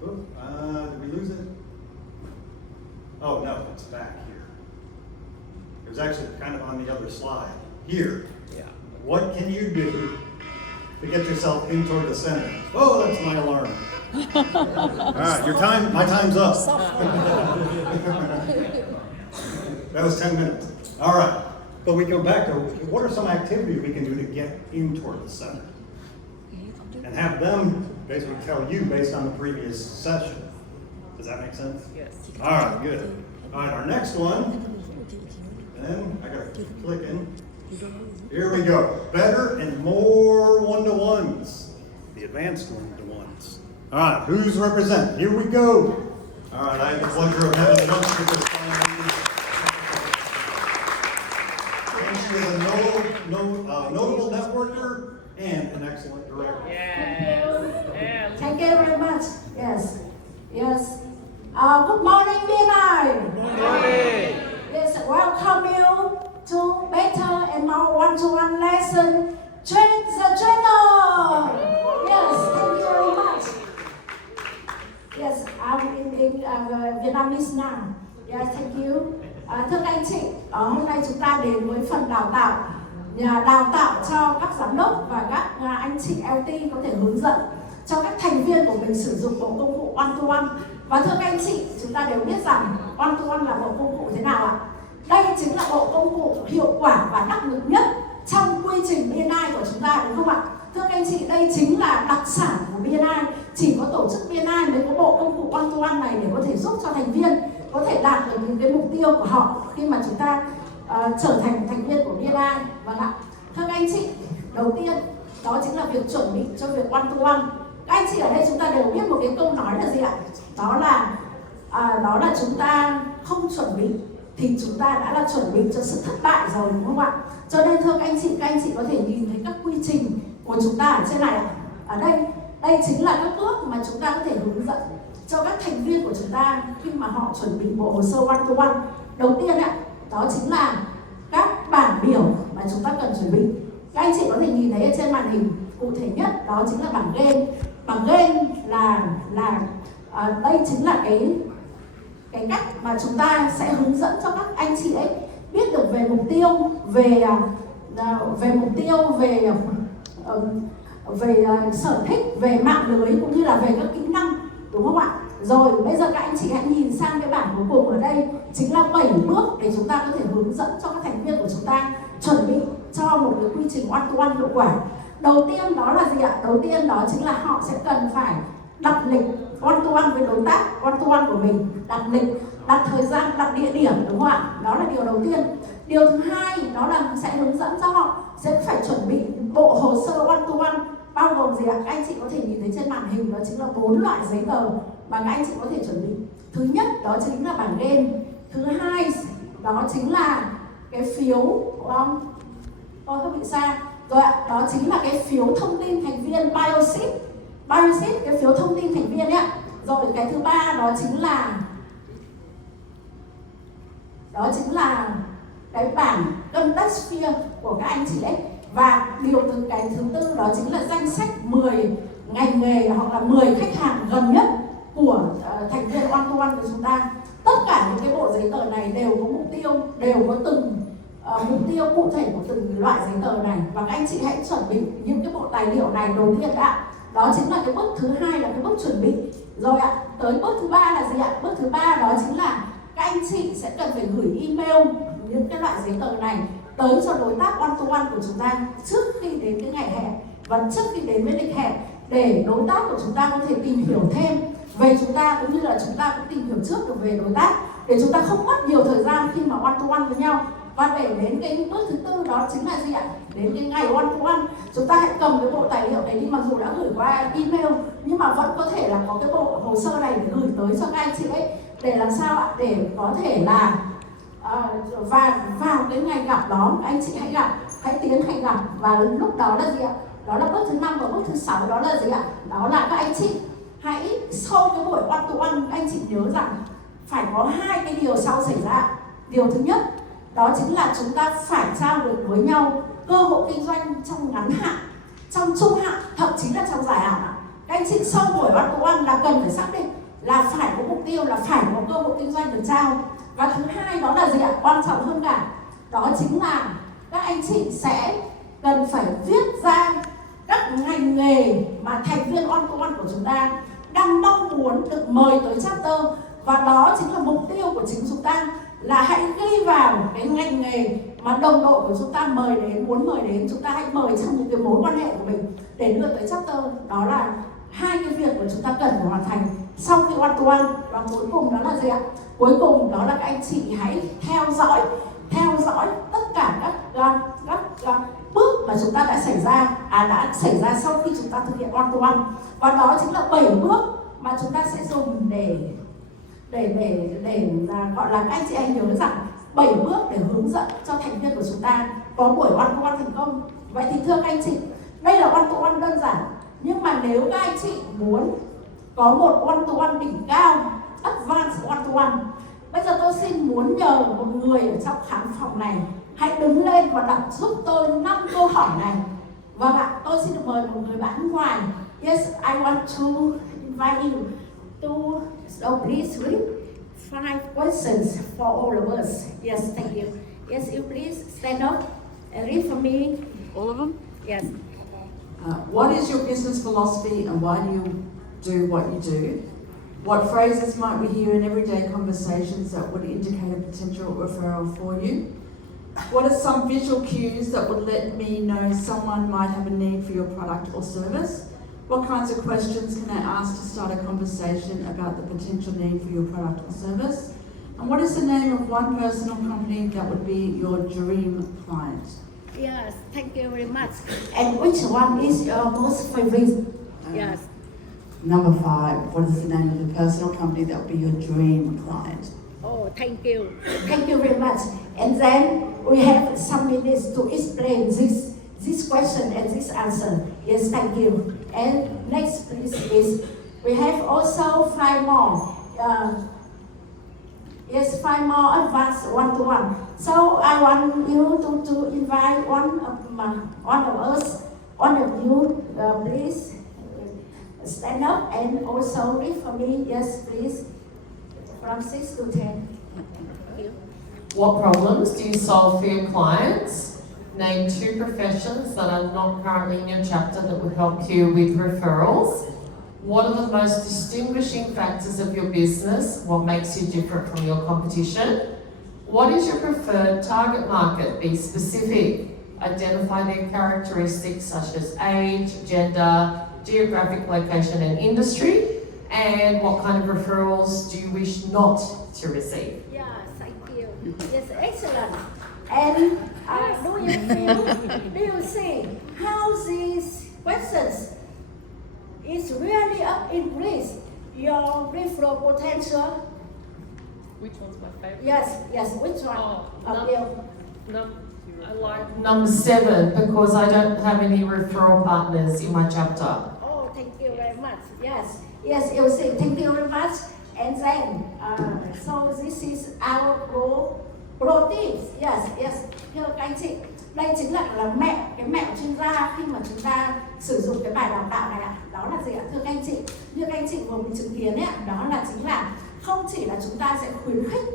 Did we lose it? Oh, no, it's back here. It was actually kind of on the other slide. Here. Yeah. What can you do to get yourself in toward the center? Oh, that's my alarm. All right, my time's up. That was 10 minutes. All right, but we go back to what are some activities we can do to get in toward the center? And have them basically tell you based on the previous session. Does that make sense? Yes. All right, good. All right, our next one, and I gotta keep clicking. Here we go. Better and more one-to-ones. the advanced ones. All right, who's representing? Here we go. All right, I have the pleasure of having lunch with this fine lady. And she is a notable networker and an excellent director. Thank you very much. Yes. Yes. Good morning, BNI. Good morning. Yes, welcome you to better and more one-to-one lesson. Train the trainer. Yes, thank you very much. Yes, I'm in Vietnamese now. Yes, thank you. Thưa các anh chị, hôm nay chúng ta đến với phần đào tạo cho các giám đốc và các anh chị LT có thể hướng dẫn cho các thành viên của mình sử dụng bộ công cụ one-to-one. Và thưa các anh chị, chúng ta đều biết rằng one-to-one là bộ công cụ thế nào ạ? Đây chính là bộ công cụ hiệu quả và đắc lực nhất trong quy trình BNI của chúng ta, đúng không ạ? Thưa các anh chị, đây chính là đặc sản của BNI. Chỉ có tổ chức BNI mới có bộ công cụ one-to-one này để có thể giúp cho thành viên có thể đạt được những cái mục tiêu của họ khi mà chúng ta trở thành thành viên của BNI. Vâng ạ. Thưa các anh chị, đầu tiên đó chính là việc chuẩn bị cho việc one-to-one. Các anh chị ở đây chúng ta đều biết một cái câu nói là gì ạ? Đó là chúng ta không chuẩn bị thì chúng ta đã là chuẩn bị cho sự thất bại rồi, đúng không ạ? Cho nên thưa các anh chị có thể nhìn thấy các quy trình của chúng ta ở trên này. Ở đây chính là các bước mà chúng ta có thể hướng dẫn cho các thành viên của chúng ta khi mà họ chuẩn bị bộ hồ sơ one-to-one. Đầu tiên đó chính là các bảng biểu mà chúng ta cần chuẩn bị. Các anh chị có thể nhìn thấy ở trên màn hình cụ thể nhất, đó chính là bảng gain. Bảng gain là đây chính là cái cách mà chúng ta sẽ hướng dẫn cho các anh chị ấy biết được về mục tiêu, về sở thích, về mạng lưới cũng như là về các kỹ năng, đúng không ạ? Rồi bây giờ các anh chị hãy nhìn sang cái bảng cuối cùng ở đây, chính là 7 bước để chúng ta có thể hướng dẫn cho các thành viên của chúng ta chuẩn bị cho một cái quy trình one-to-one hiệu quả. Đầu tiên đó là gì ạ? Đầu tiên đó chính là họ sẽ cần phải đặt lịch one-to-one với đối tác one-to-one của mình, đặt lịch, đặt thời gian, đặt địa điểm, đúng không ạ? Đó là điều đầu tiên. Điều thứ hai đó là sẽ hướng dẫn cho họ sẽ phải chuẩn bị bộ hồ sơ one-to-one, bao gồm gì ạ? Các anh chị có thể nhìn thấy trên màn hình, đó chính là 4 loại giấy tờ mà các anh chị có thể chuẩn bị. Thứ nhất đó chính là bảng gain. Thứ hai đó chính là cái phiếu, đúng không? Tôi không bị xa. Rồi ạ, đó chính là cái phiếu thông tin thành viên biosheet, cái phiếu thông tin thành viên ấy ạ. Rồi cái thứ ba đó chính là cái bảng contact sphere của các anh chị ấy. Và cái thứ tư đó chính là danh sách 10 ngành nghề hoặc là 10 khách hàng gần nhất của thành viên one-to-one của chúng ta. Tất cả những cái bộ giấy tờ này đều có mục tiêu, đều có từng mục tiêu cụ thể của từng loại giấy tờ này. Và các anh chị hãy chuẩn bị những cái bộ tài liệu này đầu tiên ạ. Đó chính là cái bước thứ hai là cái bước chuẩn bị. Rồi ạ, tới bước thứ ba là gì ạ? Bước thứ ba đó chính là các anh chị sẽ cần phải gửi email những cái loại giấy tờ này tới cho đối tác one-to-one của chúng ta trước khi đến cái ngày hẹn và trước khi đến với lịch hẹn, để đối tác của chúng ta có thể tìm hiểu thêm về chúng ta, cũng như là chúng ta cũng tìm hiểu trước được về đối tác, để chúng ta không mất nhiều thời gian khi mà one-to-one với nhau. Và để đến cái bước thứ tư đó chính là gì ạ? Đến cái ngày one-to-one, chúng ta hãy cầm cái bộ tài liệu này đi, mặc dù đã gửi qua email nhưng mà vẫn có thể là có cái bộ hồ sơ này để gửi tới cho các anh chị ấy, để làm sao ạ? Để có thể là và vào cái ngày gặp đó các anh chị hãy tiến hành gặp. Và lúc đó là gì ạ? Đó là bước thứ 5 và bước thứ 6 đó là gì ạ? Đó là các anh chị hãy sau cái buổi one-to-one, các anh chị nhớ rằng phải có hai cái điều sau xảy ra. Điều thứ nhất đó chính là chúng ta phải trao đổi với nhau cơ hội kinh doanh trong ngắn hạn, trong trung hạn, thậm chí là trong dài hạn. Các anh chị sau buổi one-to-one là cần phải xác định là phải có mục tiêu, là phải có cơ hội kinh doanh được trao. Và thứ hai đó là gì ạ? Quan trọng hơn cả, đó chính là các anh chị sẽ cần phải viết ra các ngành nghề mà thành viên one-to-one của chúng ta đang mong muốn được mời tới chapter. Và đó chính là mục tiêu của chính chúng ta, là hãy ghi vào cái ngành nghề mà đồng đội của chúng ta mời đến, muốn mời đến, chúng ta hãy mời trong những cái mối quan hệ của mình để đưa tới chapter. Đó là hai cái việc mà chúng ta cần phải hoàn thành sau khi one-to-one. Và cuối cùng đó là gì ạ? Cuối cùng đó là các anh chị hãy theo dõi tất cả các bước mà chúng ta đã xảy ra sau khi chúng ta thực hiện one to one, và đó chính là 7 bước mà chúng ta sẽ dùng để gọi là các anh chị hãy nhớ rằng 7 bước để hướng dẫn cho thành viên của chúng ta có buổi one to one thành công. Vậy thì thưa các anh chị, đây là one to one đơn giản, nhưng mà nếu các anh chị muốn có một one to one đỉnh cao, advanced one to one, bây giờ tôi xin muốn nhờ một người ở trong khán phòng này hãy đứng lên và đặt giúp tôi 5 câu hỏi này. Vâng ạ, tôi xin được mời một người bạn nước ngoài. Yes, I want to invite you to, so please read 5 questions for all of us. Yes, thank you. Yes, you please stand up and read for me. All of them? Yes. What is your business philosophy and why do you do what you do? What phrases might we hear in everyday conversations that would indicate a potential referral for you? What are some visual cues that would let me know someone might have a need for your product or service? What kinds of questions can I ask to start a conversation about the potential need for your product or service? And what is the name of one person or company that would be your dream client? Yes, thank you very much. And which one is your most favorite? Yes. Number 5, what is the name of the person or company that would be your dream client? Oh, thank you. Thank you very much. And then we have some minutes to explain this question and this answer. Yes, thank you. And next, please, is we have also 5 more. 5 more advanced one-to-one. So I want you to invite one of you, please stand up and also read for me. Yes, please. From 6 to 10. Thank you. What problems do you solve for your clients? Name 2 professions that are not currently in your chapter that would help you with referrals. What are the most distinguishing factors of your business? What makes you different from your competition? What is your preferred target market? Be specific. Identify their characteristics such as age, gender, geographic location and industry. And what kind of referrals do you wish not to receive? Yes, thank you. Yes, excellent. And do you see how these questions is really increase your referral potential? Which one's my favorite? Yes, which one? I like Number 7, because I don't have any referral partners in my chapter. Oh, thank you very much. Yes, you see, thank you very much. And then, so this is our pro tips. Yes, thưa các anh chị, đây chính là mẹo chuyên gia khi mà chúng ta sử dụng cái bài đào tạo này ạ. Đó là gì ạ, thưa các anh chị? Như các anh chị vừa mới chứng kiến ấy, đó là chính là không chỉ là chúng ta sẽ khuyến khích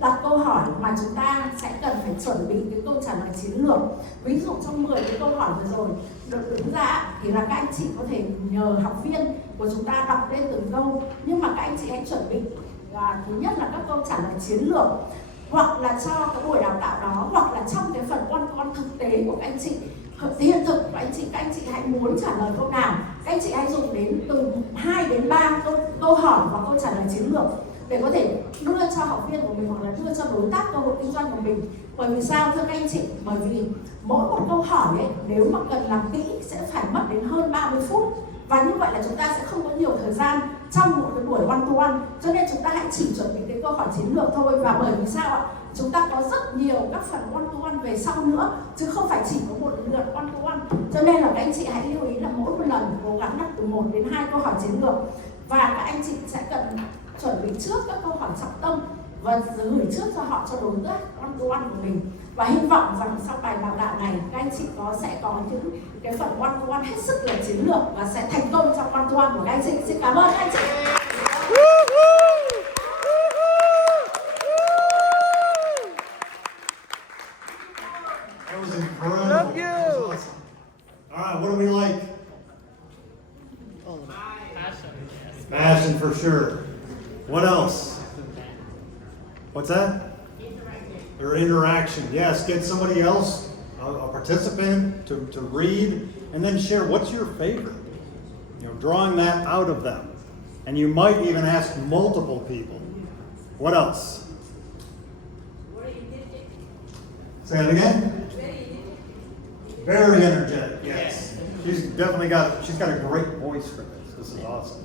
đặt câu hỏi, mà chúng ta sẽ cần phải chuẩn bị cái câu trả lời chiến lược. Ví dụ trong 10 cái câu hỏi vừa rồi được đứng ra thì là các anh chị có thể nhờ học viên của chúng ta đọc lên từng câu, nhưng mà các anh chị hãy chuẩn bị thứ nhất là các câu trả lời chiến lược, hoặc là cho cái buổi đào tạo đó, hoặc là trong cái phần one-to-one thực tế của các anh chị, hiện thực của các anh chị hãy muốn trả lời câu nào, các anh chị hãy dùng đến từ 2 đến 3 câu hỏi và câu trả lời chiến lược để có thể đưa cho học viên của mình hoặc là đưa cho đối tác cơ hội kinh doanh của mình. Bởi vì sao thưa các anh chị? Bởi vì mỗi một câu hỏi ấy, nếu mà cần làm kỹ sẽ phải mất đến hơn 30 phút. Và như vậy là chúng ta sẽ không có nhiều thời gian trong một cái buổi one to one. Cho nên chúng ta hãy chỉ chuẩn bị cái câu hỏi chiến lược thôi. Và bởi vì sao ạ? Chúng ta có rất nhiều các phần one to one về sau nữa, chứ không phải chỉ có một lượt one to one. Cho nên là các anh chị hãy lưu ý là mỗi một lần cố gắng đặt từ 1 đến 2 câu hỏi chiến lược. Và các anh chị sẽ cần chuẩn bị trước các câu hỏi trọng tâm và gửi trước cho họ, cho đối tác one to one của mình. Và hy vọng rằng sau bài đào tạo này các anh chị sẽ có những cái phần one to one hết sức là chiến lược và sẽ thành công trong one to one của các anh chị. Xin cảm ơn các anh chị. That was incredible. Love you. That was awesome. All right, what do we like? Passion for sure. What else? What's that? Or interaction. Yes, get somebody else, a participant, to read and then share what's your favorite. Drawing that out of them. And you might even ask multiple people. What else? Say it again. Very energetic, yes. She's got a great voice for this. This is awesome.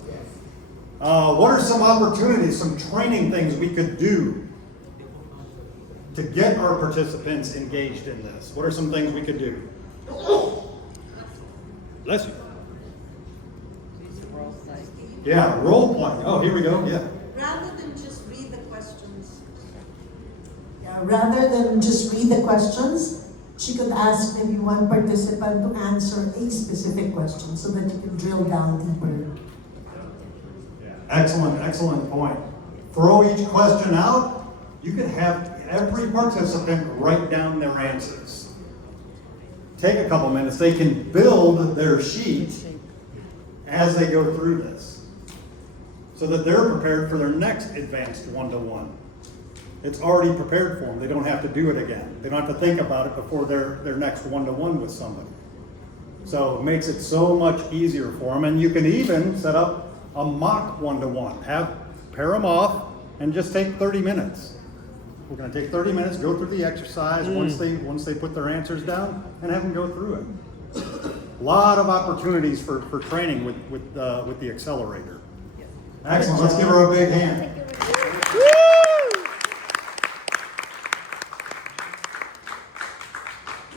What are some opportunities, some training things we could do to get our participants engaged in this? What are some things we could do? Bless you. Yeah, role playing. Oh, here we go. Yeah. Rather than just read the questions. Yeah, rather than just read the questions, she could ask maybe one participant to answer a specific question so that you can drill down deeper. Excellent point. Throw each question out. You can have every participant write down their answers. Take a couple minutes. They can build their sheet as they go through this so that they're prepared for their next advanced one-to-one. It's already prepared for them. They don't have to do it again. They don't have to think about it before their next one-to-one with somebody. So it makes it so much easier for them. And you can even set up a mock one-to-one. Pair them off and just take 30 minutes. We're going to take 30 minutes, go through the exercise once they put their answers down, and have them go through it. A lot of opportunities for training with the accelerator. Excellent. Let's give her a big hand.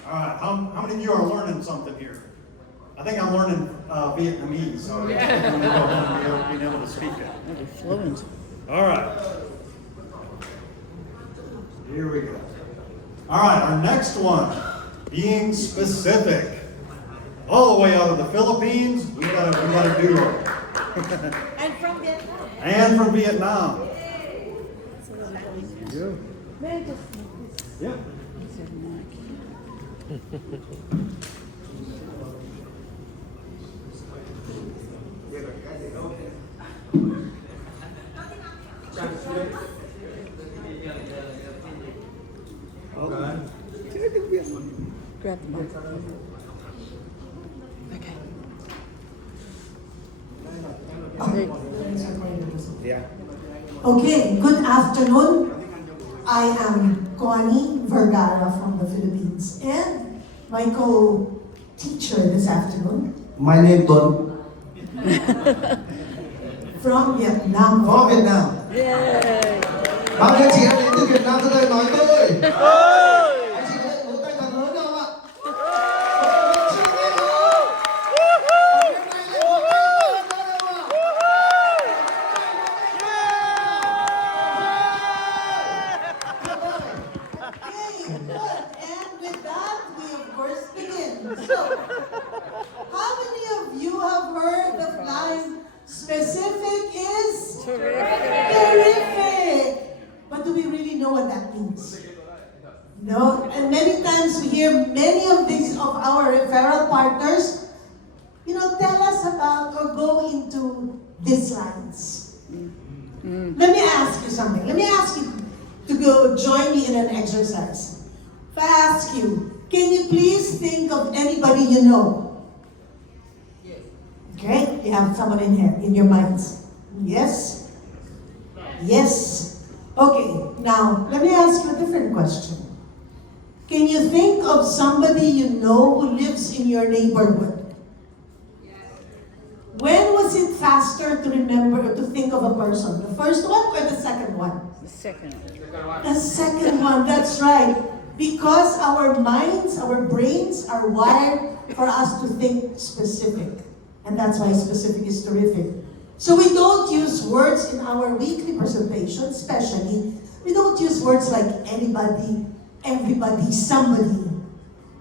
All right. How many of you are learning something here? I think I'm learning Vietnamese. So I'm being able to speak it. Fluent. All right. Here we go. All right, our next one, being specific. All the way out of the Philippines, we gotta do it. And from Vietnam. And from Vietnam. Yeah. Grab the microphone. Okay. Yeah. Okay, good afternoon. I am Connie Vergara from the Philippines, and my co-teacher this afternoon My name Don. from Vietnam. From Vietnam. Yay! Bao nhiêu chị em đến từ Việt Nam tôi nói tôi. Anh chị có thể vỗ tay thật lớn không ạ? And with that, we of course begin. So, how many of you have heard the line, specific is terrific? But do we really know what that means? No, and many times we hear many of our referral partners, tell us about or go into these lines. Let me ask you something. Let me ask you to go join me in an exercise. If I ask you, can you please think of anybody you know? Okay, you have someone in here, in your minds. Yes? Yes. Okay, now let me ask you a different question. Can you think of somebody you know who lives in your neighborhood? When was it faster to remember, to think of a person? The first one or the second one? The second. The second one, that's right. Because our minds, our brains are wired for us to think specific. And that's why specific is terrific. So we don't use words in our weekly presentation, especially. We don't use words like anybody, everybody, somebody.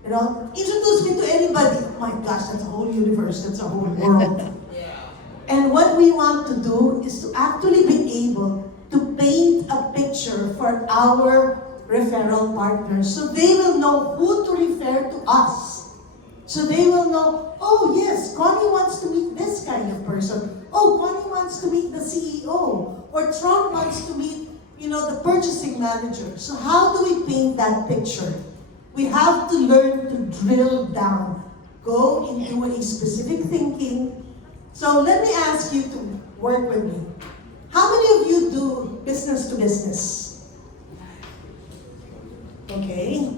Introduce me to anybody. Oh my gosh, that's a whole universe, that's a whole world. And what we want to do is to actually be able to paint a picture for our referral partners so they will know who to refer to us. So they will know, oh yes, Connie wants to meet this kind of person. Oh, Connie wants to meet the CEO. Or Trump wants to meet, the purchasing manager. So how do we paint that picture? We have to learn to drill down, go into a specific thinking. So let me ask you to work with me. How many of you do business to business? Okay.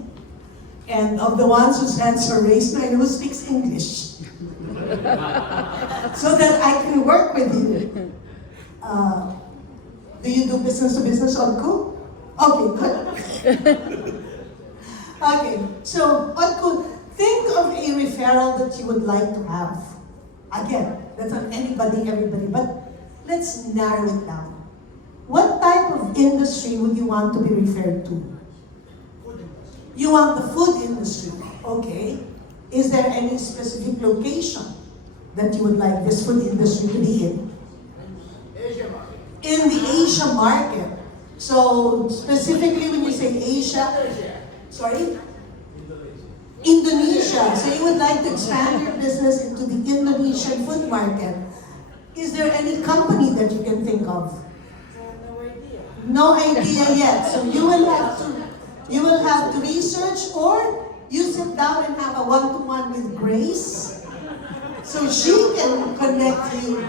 And of the ones whose hands are raised, I know who speaks English. So that I can work with you. Do you do business to business on Cool? Okay, good. Okay, so on Cool, think of a referral that you would like to have. Again, that's not anybody, everybody, but let's narrow it down. What type of industry would you want to be referred to? You want the food industry, okay. Is there any specific location that you would like this food industry to be in? In the Asia market. So specifically when you say Asia, sorry? Indonesia. So you would like to expand your business into the Indonesian food market. Is there any company that you can think of? No idea yet. So you will have to research, or you sit down and have a one-to-one with Grace so she can connect you.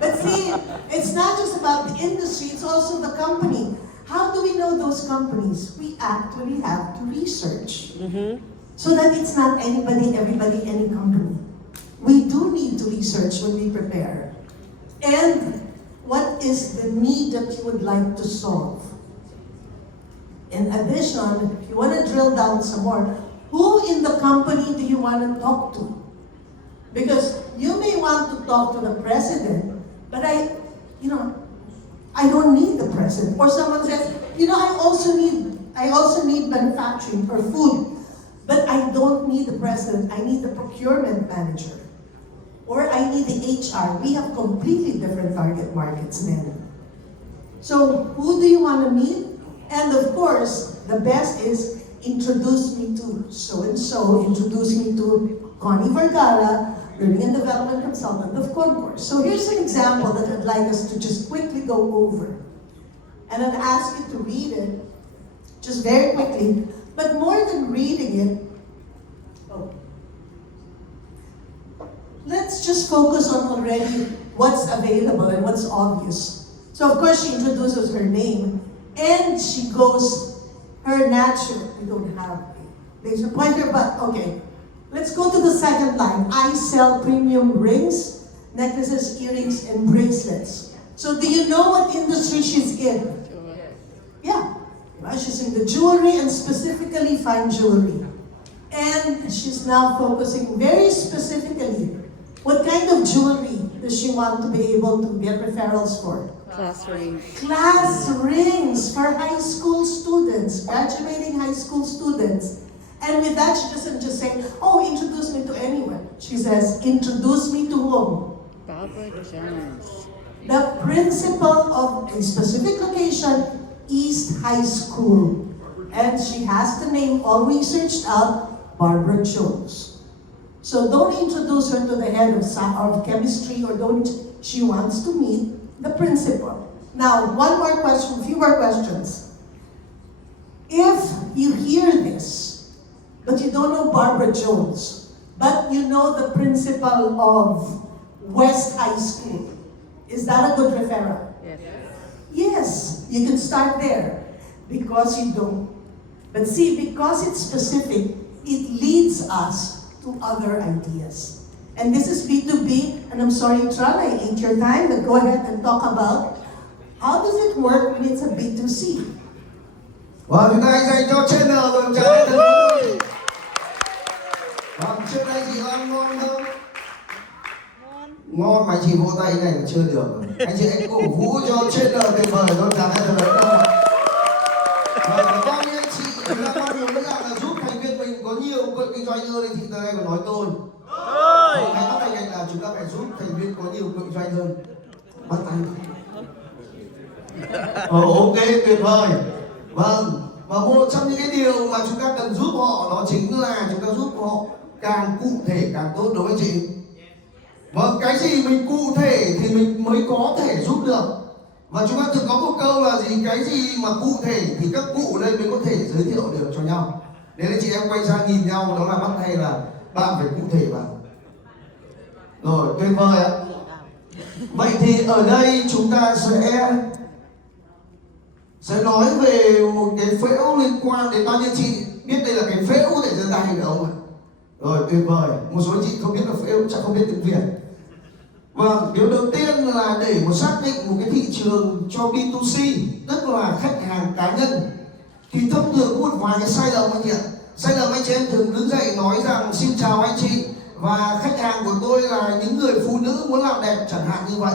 But see, it's not just about the industry, it's also the company. How do we know those companies? We actually have to research. So that it's not anybody, everybody, any company. We do need to research when we prepare. And what is the need that you would like to solve? In addition, if you want to drill down some more, who in the company do you want to talk to? Because you may want to talk to the president, but I don't need the president. Or someone says, I also need manufacturing or food, but I don't need the president. I need the procurement manager. Or I need the HR. We have completely different target markets then. So who do you want to meet? And of course, the best is introduce me to so-and-so, introduce me to Connie Vergara, Learning and Development Consultant of Concourse. So here's an example that I'd like us to just quickly go over. And I'd ask you to read it, just very quickly. But more than reading it, let's just focus on already what's available and what's obvious. So of course she introduces her name, and she goes her natural. We don't have a laser pointer, but okay. Let's go to the second line. I sell premium rings, necklaces, earrings, and bracelets. So do you know what industry she's in? Yeah. She's in the jewelry, and specifically fine jewelry. And she's now focusing very specifically, what kind of jewelry does she want to be able to get referrals for? Class rings. Class rings for high school students, graduating high school students. And with that, she doesn't just say, introduce me to anyone. She says, introduce me to whom? Barbara Jones. The principal of a specific location, East High School. And she has the name all researched out, Barbara Jones. So don't introduce her to the head of chemistry, or she wants to meet the principal. Now, one more question, few more questions. If you hear this, but you don't know Barbara Jones, but you know the principal of West High School, is that a good referral? Yes. Yes, you can start there, because you don't. But see, because it's specific, it leads us to other ideas. And this is B2B, and I'm sorry, Tron, I ate your time, but go ahead and talk about how does it work when it's a B2C? Vâng, chúng ta hãy dành cho channel rồi chào anh Thuc. Vâng, trước đây chị ăn ngon không? Ngon mà chị vỗ tay này là chưa được. Anh chị hãy cổ vũ cho channel tuyệt vời thôi, chào anh Thuc không ạ? Vâng, và bao nhiêu anh chị là bao nhiêu nữa là giúp thành viên mình có nhiều quỹ kinh doanh hơn thì từ đây còn nói tôi. Hãy bắt tay là chúng ta phải giúp thành viên có nhiều quỹ kinh doanh hơn. Bắt tay. Ok, tuyệt vời. Vâng, và một trong những cái điều mà chúng ta cần giúp họ đó chính là chúng ta giúp họ càng cụ thể càng tốt, đúng không anh chị? Vâng, cái gì mình cụ thể thì mình mới có thể giúp được. Và chúng ta thường có một câu là gì? Cái gì mà cụ thể thì các cụ ở đây mới có thể giới thiệu được cho nhau. Nếu anh chị em quay sang nhìn nhau, đó là bắt tay là bạn phải cụ thể vào. Rồi, tuyệt vời ạ. Vậy thì ở đây chúng ta sẽ sẽ nói về một cái phễu liên quan đến bao nhiêu chị biết đây là cái phễu để giơ tay được không ạ? Rồi, tuyệt vời. Một số chị không biết là phễu, chắc không biết tiếng Việt. Vâng, điều đầu tiên là để một xác định một cái thị trường cho B2C, tức là khách hàng cá nhân, thì thông thường có một vài cái sai lầm anh chị ạ. Sai lầm anh chị em thường đứng dậy nói rằng xin chào anh chị, và khách hàng của tôi là những người phụ nữ muốn làm đẹp chẳng hạn như vậy.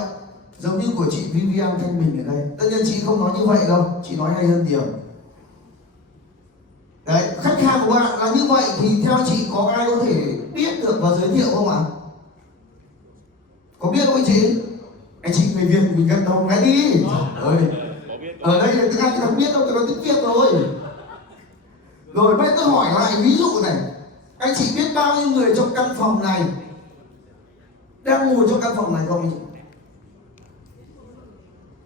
Giống như của chị Vivian Thanh Bình ở đây. Tất nhiên chị không nói như vậy đâu, chị nói hay hơn nhiều. Đấy, khách hàng của bạn là như vậy thì theo chị có ai có thể biết được và giới thiệu không ạ? Có biết không anh chị? Anh chị người Việt mình gật đầu cái đi. Ở đây là tiếng Anh không biết đâu, tôi nói tiếng Việt rồi. Rồi bây giờ tôi hỏi lại ví dụ này. Anh chị biết bao nhiêu người trong căn phòng này đang ngồi trong căn phòng này không anh chị?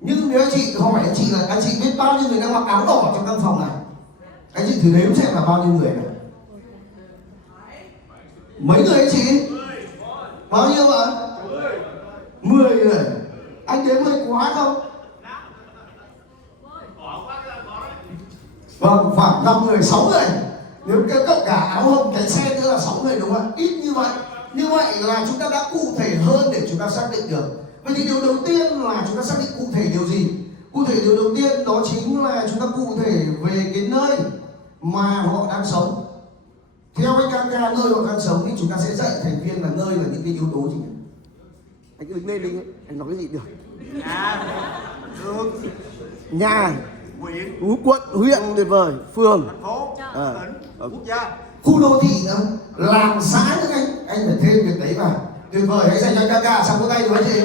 Nhưng nếu anh chị hỏi anh chị là anh chị biết bao nhiêu người đang mặc áo đỏ trong căn phòng này? Anh chị thử đếm xem là bao nhiêu người này. Mấy người anh chị? Bao nhiêu ạ? 10 người. Anh đếm hơi quá không? Vâng, khoảng 5 người, 6 người. Nếu cộng cả áo hồng cái xe nữa là 6 người đúng không ạ? Ít như vậy. Như vậy là chúng ta đã cụ thể hơn để chúng ta xác định được. Vậy thì điều đầu tiên là chúng ta xác định cụ thể điều gì? Cụ thể điều đầu tiên đó chính là chúng ta cụ thể về cái nơi mà họ đang sống. Theo anh ca nơi họ đang sống thì chúng ta sẽ dạy thành viên là nơi là những cái yếu tố gì? Anh cứ đứng lên đi, anh nói cái gì được? Nhà, quận, huyện, tuyệt vời, phường, quốc gia, khu đô thị nữa, làng xã nữa anh phải thêm việc đấy vào. Tuyệt vời, hãy dành cho anh ca, sao vỗ tay được anh chị?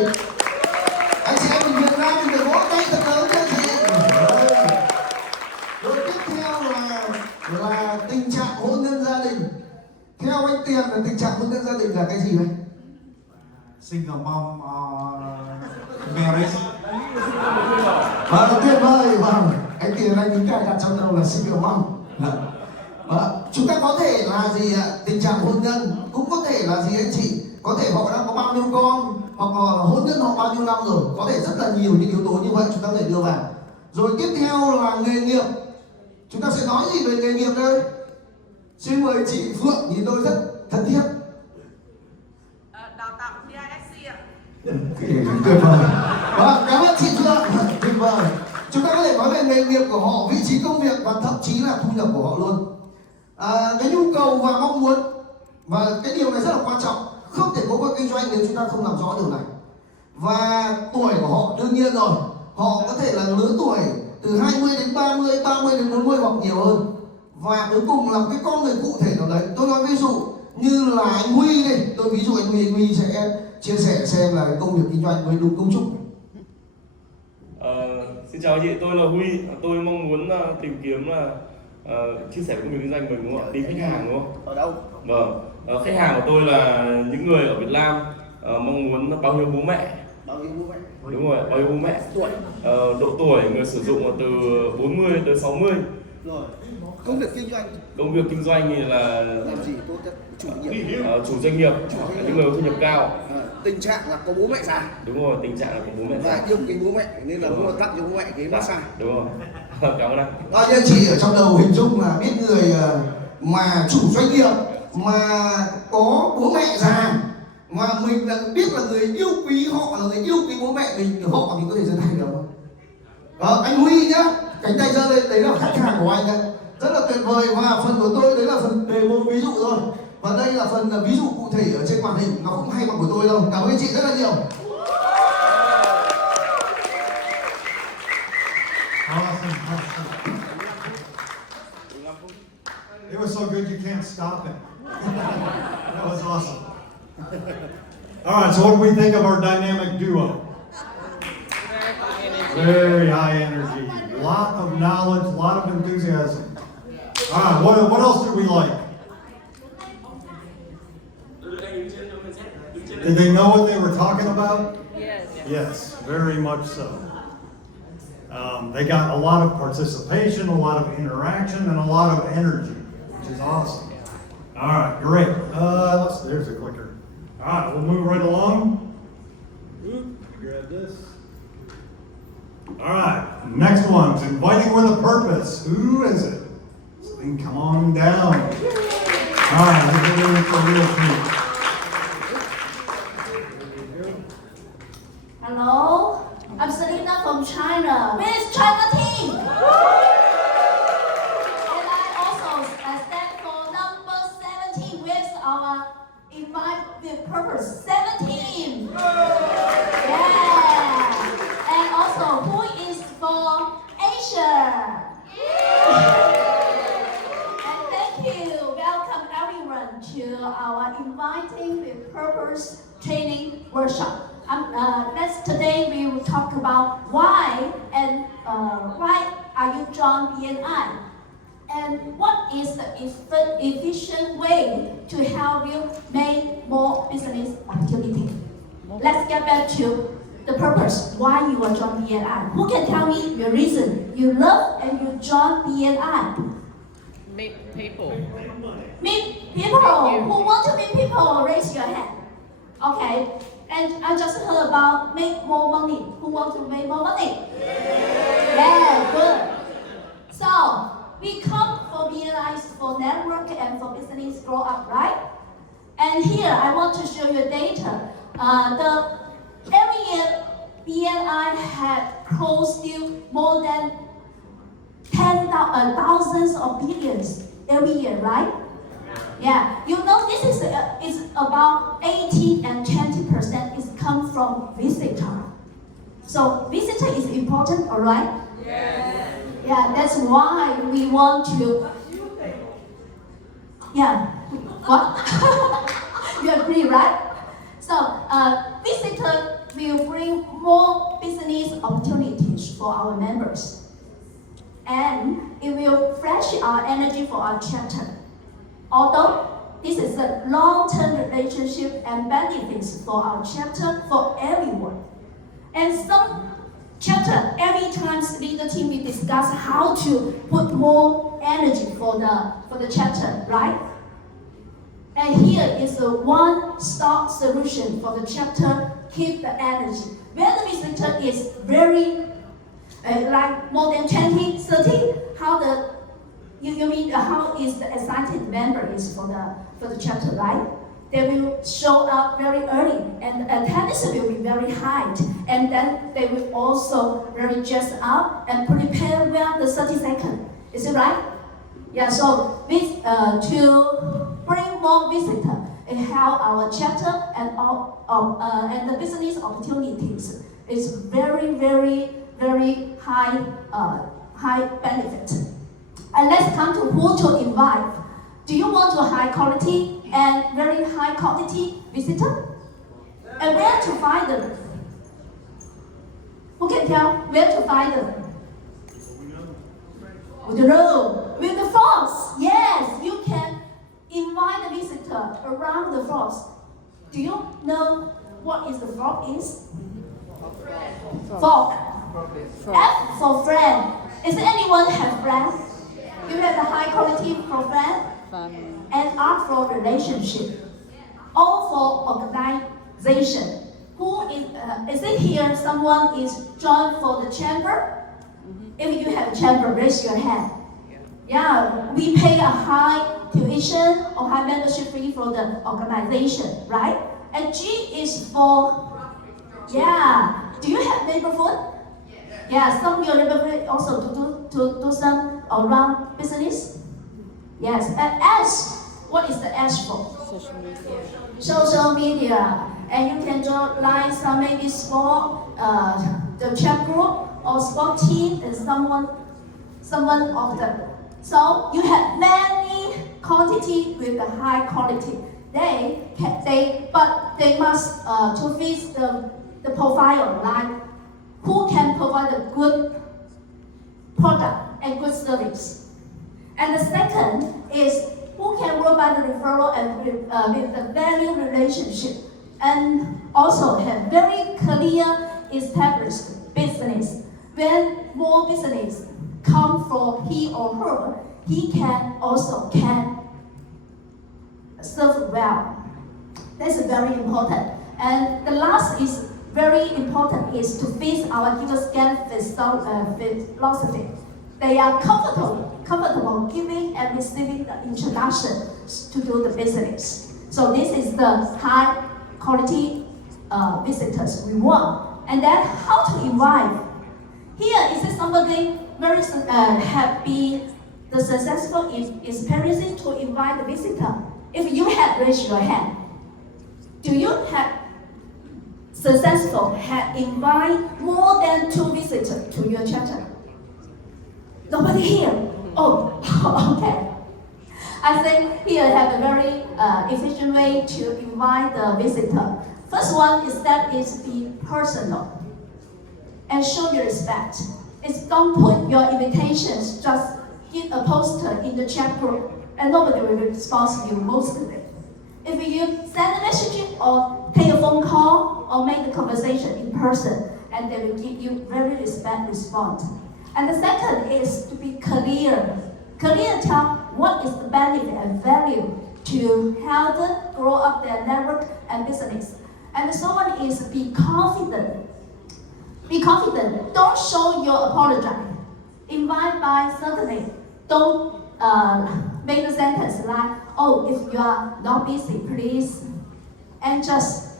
Anh chị em mình Việt Nam mình phải vỗ tay thật lớn cho anh chị. Rồi tiếp theo là tình trạng hôn nhân gia đình. Theo anh Tiền là tình trạng hôn nhân gia đình là cái gì vậy? Single mom, marriage. Vâng, tuyệt vời, vâng. Anh Tiền anh nghĩ cài đặt trong đầu là single mom. Chúng ta có thể là gì ạ? Tình trạng hôn nhân, cũng có thể là gì anh chị? Có thể họ đã có bao nhiêu con, hoặc là hôn nhân họ bao nhiêu năm rồi. Có thể rất là nhiều những yếu tố như vậy chúng ta có thể đưa vào. Rồi tiếp theo là nghề nghiệp. Chúng ta sẽ nói gì về nghề nghiệp đây? Xin mời chị Phượng, nhìn tôi rất thân thiết. Đào tạo BNI ạ. Tuyệt vời. Vâng, cảm ơn chị Phượng. Tuyệt vời. Chúng ta có thể nói về nghề nghiệp của họ, vị trí công việc và thậm chí là thu nhập của họ luôn. Cái nhu cầu và mong muốn, và cái điều này rất là quan trọng, không thể có kinh doanh nếu chúng ta không làm rõ điều này. Và tuổi của họ đương nhiên rồi, họ có thể là lứa tuổi từ 20 đến 30, 30 đến 40 hoặc nhiều hơn. Và cuối cùng là cái con người cụ thể nào đấy. Tôi nói ví dụ như là anh Huy đây, tôi ví dụ anh Huy sẽ chia sẻ xem là công việc kinh doanh với đúng công chúng. Xin chào anh chị, tôi là Huy. Tôi mong muốn tìm kiếm là chia sẻ công việc kinh doanh của mình đúng không ạ? Đi khách hàng đúng không? Ở đâu? Vâng, khách hàng của tôi là những người ở Việt Nam mong muốn bao nhiêu bố mẹ. Bao nhiêu bố mẹ? Đúng rồi, bao nhiêu bố mẹ. Tuổi? Độ tuổi người sử dụng là từ 40 tới 60. Rồi, công việc kinh doanh. Công việc kinh doanh thì là làm gì tốt nhất? Chủ doanh nghiệp, những người có thu nhập cao. Tình trạng là có bố mẹ già. Đúng rồi, tình trạng là có bố mẹ già. Và yêu kính bố mẹ nên là mua tặng cho bố mẹ cái massage. Đúng rồi. Cảm ơn anh. Bao nhiêu chị ở trong đầu hình dung là biết người mà chủ doanh nghiệp mà có bố mẹ già mà mình là biết là người yêu quý họ, là người yêu quý bố mẹ mình, họ mình có thể giơ tay được không? Anh Huy nhá, cánh tay giơ lên, đấy là khách hàng của anh đấy, rất là tuyệt vời. Và phần của tôi đấy là phần demo ví dụ thôi, và đây là phần ví dụ cụ thể ở trên màn hình, nó không hay bằng của tôi đâu. Cảm ơn chị rất là nhiều. It was so good you can't stop it. That was awesome. All right, so what do we think of our dynamic duo? Very high energy, a lot of knowledge, a lot of enthusiasm. All right, what else do we like? Did they know what they were talking about? Yes. Yes, very much so. They got a lot of participation, a lot of interaction, and a lot of energy, which is awesome. All right, great. There's a clicker. All right, we'll move right along. Grab this. All right, next one's inviting with a purpose. Who is it? So then come on down. All right, we're going for a real treat. Hello, I'm Selena from China. Where is China team? And I also stand for number 17. Where's our invite with purpose? 17. Yeah. And also, who is for Asia? And thank you. Welcome everyone to our inviting with purpose training workshop. Today we will talk about why are you join BNI, and what is the efficient way to help you make more business opportunity. Let's get back to the purpose, why you are join BNI. Who can tell me your reason you love and you join BNI? Meet people. Meet people. Who want to meet people? Raise your hand. Okay. And I just heard about make more money. Who wants to make more money? Yeah, good. So we come for BNI for network and for business grow up, right? And here I want to show you data. Every year BNI had close to more than thousands of billions every year, right? Yeah, you know this is about 18 and 20% is come from visitor. So visitor is important, all right? Yes. Yeah, that's why we want to. Yeah. What? You agree, right? So visitor will bring more business opportunities for our members, and it will fresh our energy for our chapter. Although this is a long-term relationship and benefits for our chapter for everyone. And some chapter, every time leader team we discuss how to put more energy for the chapter, right? And here is a one-stop solution for the chapter, keep the energy. When the visitor is very, like more than 20, 30, you mean how is the excited member is for the chapter, right? They will show up very early, and attendance will be very high, and then they will also very dressed up and prepare well the 30 seconds. Is it right? Yeah. So this to bring more visitor and help our chapter and the business opportunities is very high benefit. And let's come to who to invite. Do you want a high quality and very high quality visitor? And where to find them? Who can tell where to find them? With the road, with the force. Yes, you can invite the visitor around the force. Do you know what is the fork is? Fork. F for friend. Is anyone have friends? You have the high quality for friend and R for relationship. O for organization. Who is it here? Someone is joined for the chamber? If you have a chamber, raise your hand. Yeah, we pay a high tuition or high membership fee for the organization, right? And G is for, yeah. Do you have neighborhood? Yeah, some of your neighborhood also to do some around business. Yes, and S, what is the S for? Social media. Social media, and you can join like some maybe sport, the chat group or sport team, and someone of them. So you have many quantity with the high quality. But they must to fit the profile, like who can provide a good product and good service. And the second is who can work by the referral and with the value relationship, and also have very clear established business. When more business come from he or her, he can serve well. That's very important. And the last is very important is to fit our give-scan philosophy. They are comfortable giving and receiving the introduction to do the business. So this is the high quality visitors we want. And then how to invite? Here is somebody very happy, the successful experience to invite the visitor. If you have raised your hand, do you have successful invite more than 2 visitors to your chapter? Nobody here. Oh, okay. I think here have a very efficient way to invite the visitor. First one is that is be personal and show your respect. It's don't put your invitations, just get a poster in the chat group and nobody will respond to you mostly. If you send a message or take a phone call or make the conversation in person, and they will give you very respect response. And the second is to be clear. Clear tell what is the benefit and value to help them grow up their network and business. And the third one is be confident. Be confident. Don't show your apology. Invite by certainly. Don't make a sentence like, oh, if you are not busy, please. And just,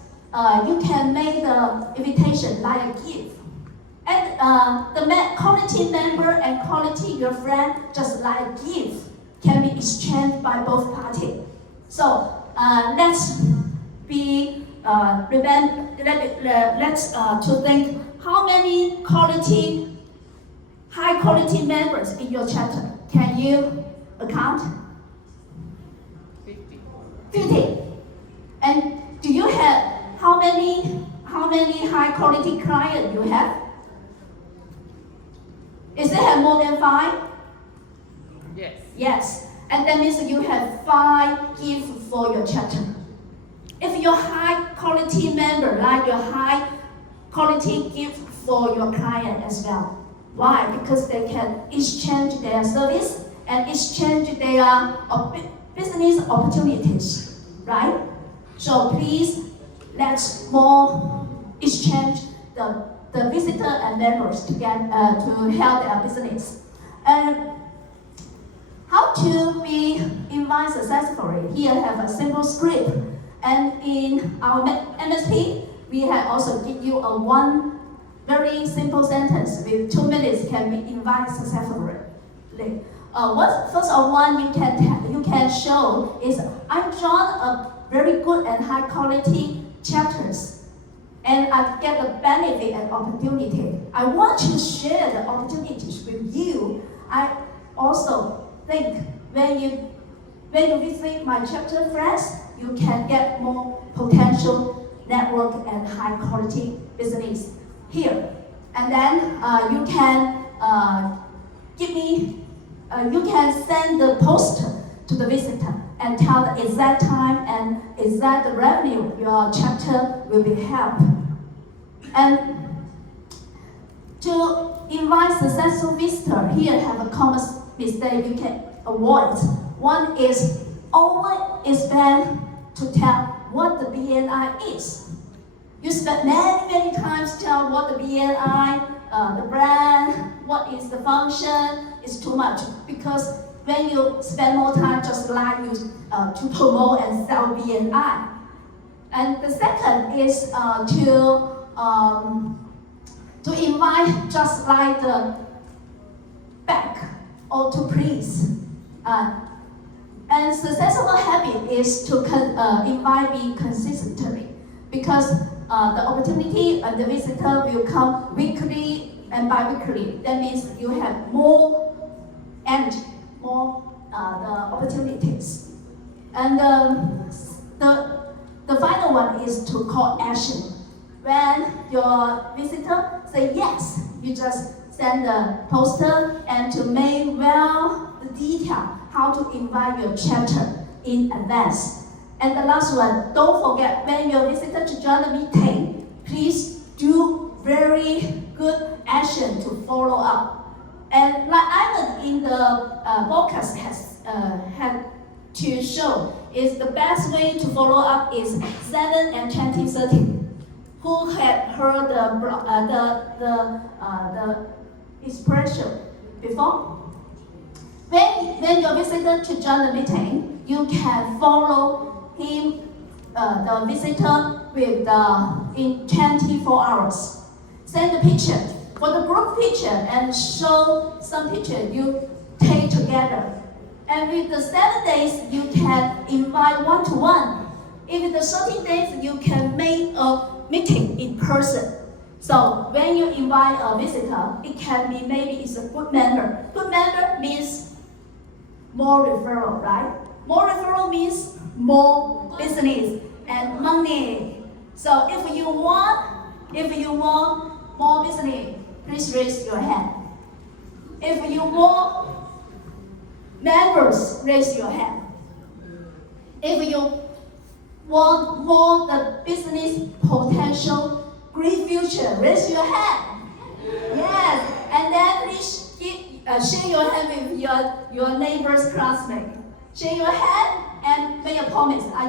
you can make the invitation like a gift. And the quality member and quality your friend, just like a gift, can be exchanged by both parties. So let's be let's to think how many high quality members in your chapter. Can you account? 50. And do you have how many high quality clients you have? Is it have more than 5? Yes. Yes. And that means you have 5 gifts for your chapter. If your high quality member like your high quality gift for your client as well. Why? Because they can exchange their service and exchange their business opportunities, right? So please, let's more exchange the visitor and members to get to help their business. And how to be invite successfully? Here I have a simple script, and in our MSP, we have also give you a one very simple sentence with 2 minutes can be invited successfully. First of one you can show is I drawn a very good and high quality chapters, and I get the benefit and opportunity. I want to share the opportunities with you. I also think when you visit my chapter friends, you can get more potential network and high quality business here. And then you can you can send the poster to the visitor and tell the exact time and exact revenue your chapter will be held. And to invite successful visitor, here have a common mistake you can avoid. One is over-expand to tell what the BNI is. You spend many times tell what the BNI, the brand, what is the function, is too much. Because when you spend more time just like you to promote and sell BNI. And the second is to invite just like the back or to please. And successful habit is to invite me consistently, because the opportunity and the visitor will come weekly and bi-weekly. That means you have more energy, more the opportunities. And the final one is to call action. When your visitor say yes, you just send the poster and to make well the detail how to invite your chapter in advance. And the last one, don't forget when your visitor to join the meeting, please do very good action to follow up. And like Ivan in the podcast has had to show, is the best way to follow up is 7 and 20-30. who had heard the expression before? When your visitor to join the meeting, you can follow him, the visitor, with in 24 hours. Send the picture for the group picture and show some picture you take together. And with the 7 days, you can invite one-to-one. If the 13 days, you can make a meeting in person. So when you invite a visitor, it can be maybe it's a good member. Good member means more referral, right? More referral means more business and money. So if you want more business, please raise your hand. If you want members, raise your hand. If you want more the business potential, great future, raise your hand. Yes, and then please share your hand with your neighbor's classmate. Share your hand and make a promise. I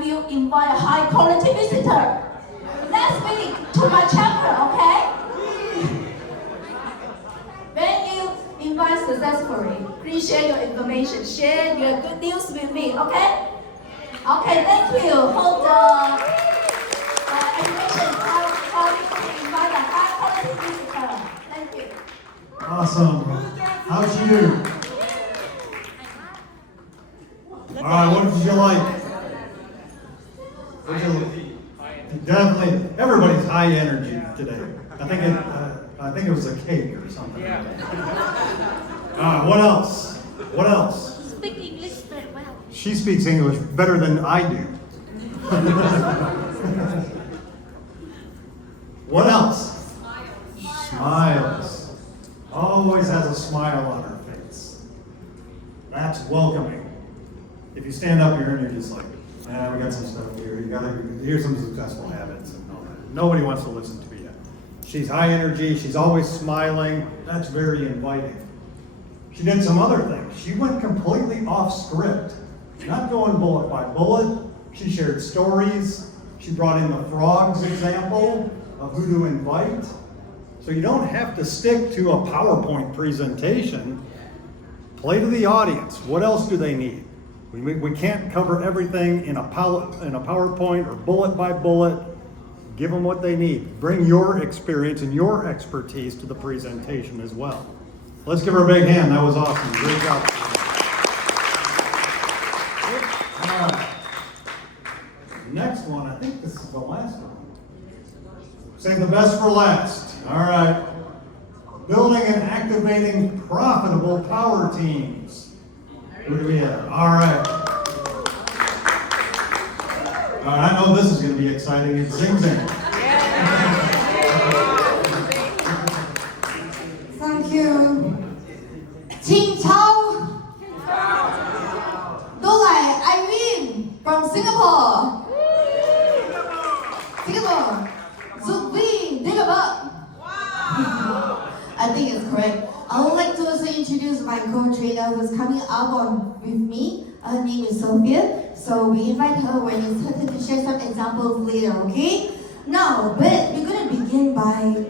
will invite a high quality visitor next week to my chapter, okay? When you invite successfully, please share your information, share your good news with me, okay? Okay, thank you. Hope the information how you can invite a high quality visitor. Thank you. Awesome. How'd she do? All right, what did you like? Definitely, everybody's high energy today. I think it was a cake or something. Yeah. What else? What else? Speak English very well. She speaks English better than I do. What else? Smiles. Always has a smile on her face. That's welcoming. If you stand up here and you're just like, we got some stuff here. Here's some successful habits and all that. Nobody wants to listen to you. She's high energy. She's always smiling. That's very inviting. She did some other things. She went completely off script, not going bullet by bullet. She shared stories. She brought in the frogs example of who to invite. So you don't have to stick to a PowerPoint presentation. Play to the audience. What else do they need? We can't cover everything in a PowerPoint or bullet by bullet. Give them what they need. Bring your experience and your expertise to the presentation as well. Let's give her a big hand. That was awesome. Great job. All right. Next one, I think this is the last one. Save the best for last. All right. Building and activating profitable power teams. Who do we have? All right. All right, I know this is going to be exciting. It's Zing Zing. Thank you. Ching Chao. Dolai Irene from Singapore. Singapore. Zubin Digabak. I think it's correct. I would like to also introduce my co-trainer who's coming up with me. Her name is Sophia. So we invite her when it's her turn to share some examples later, okay? Now, but we're going to begin by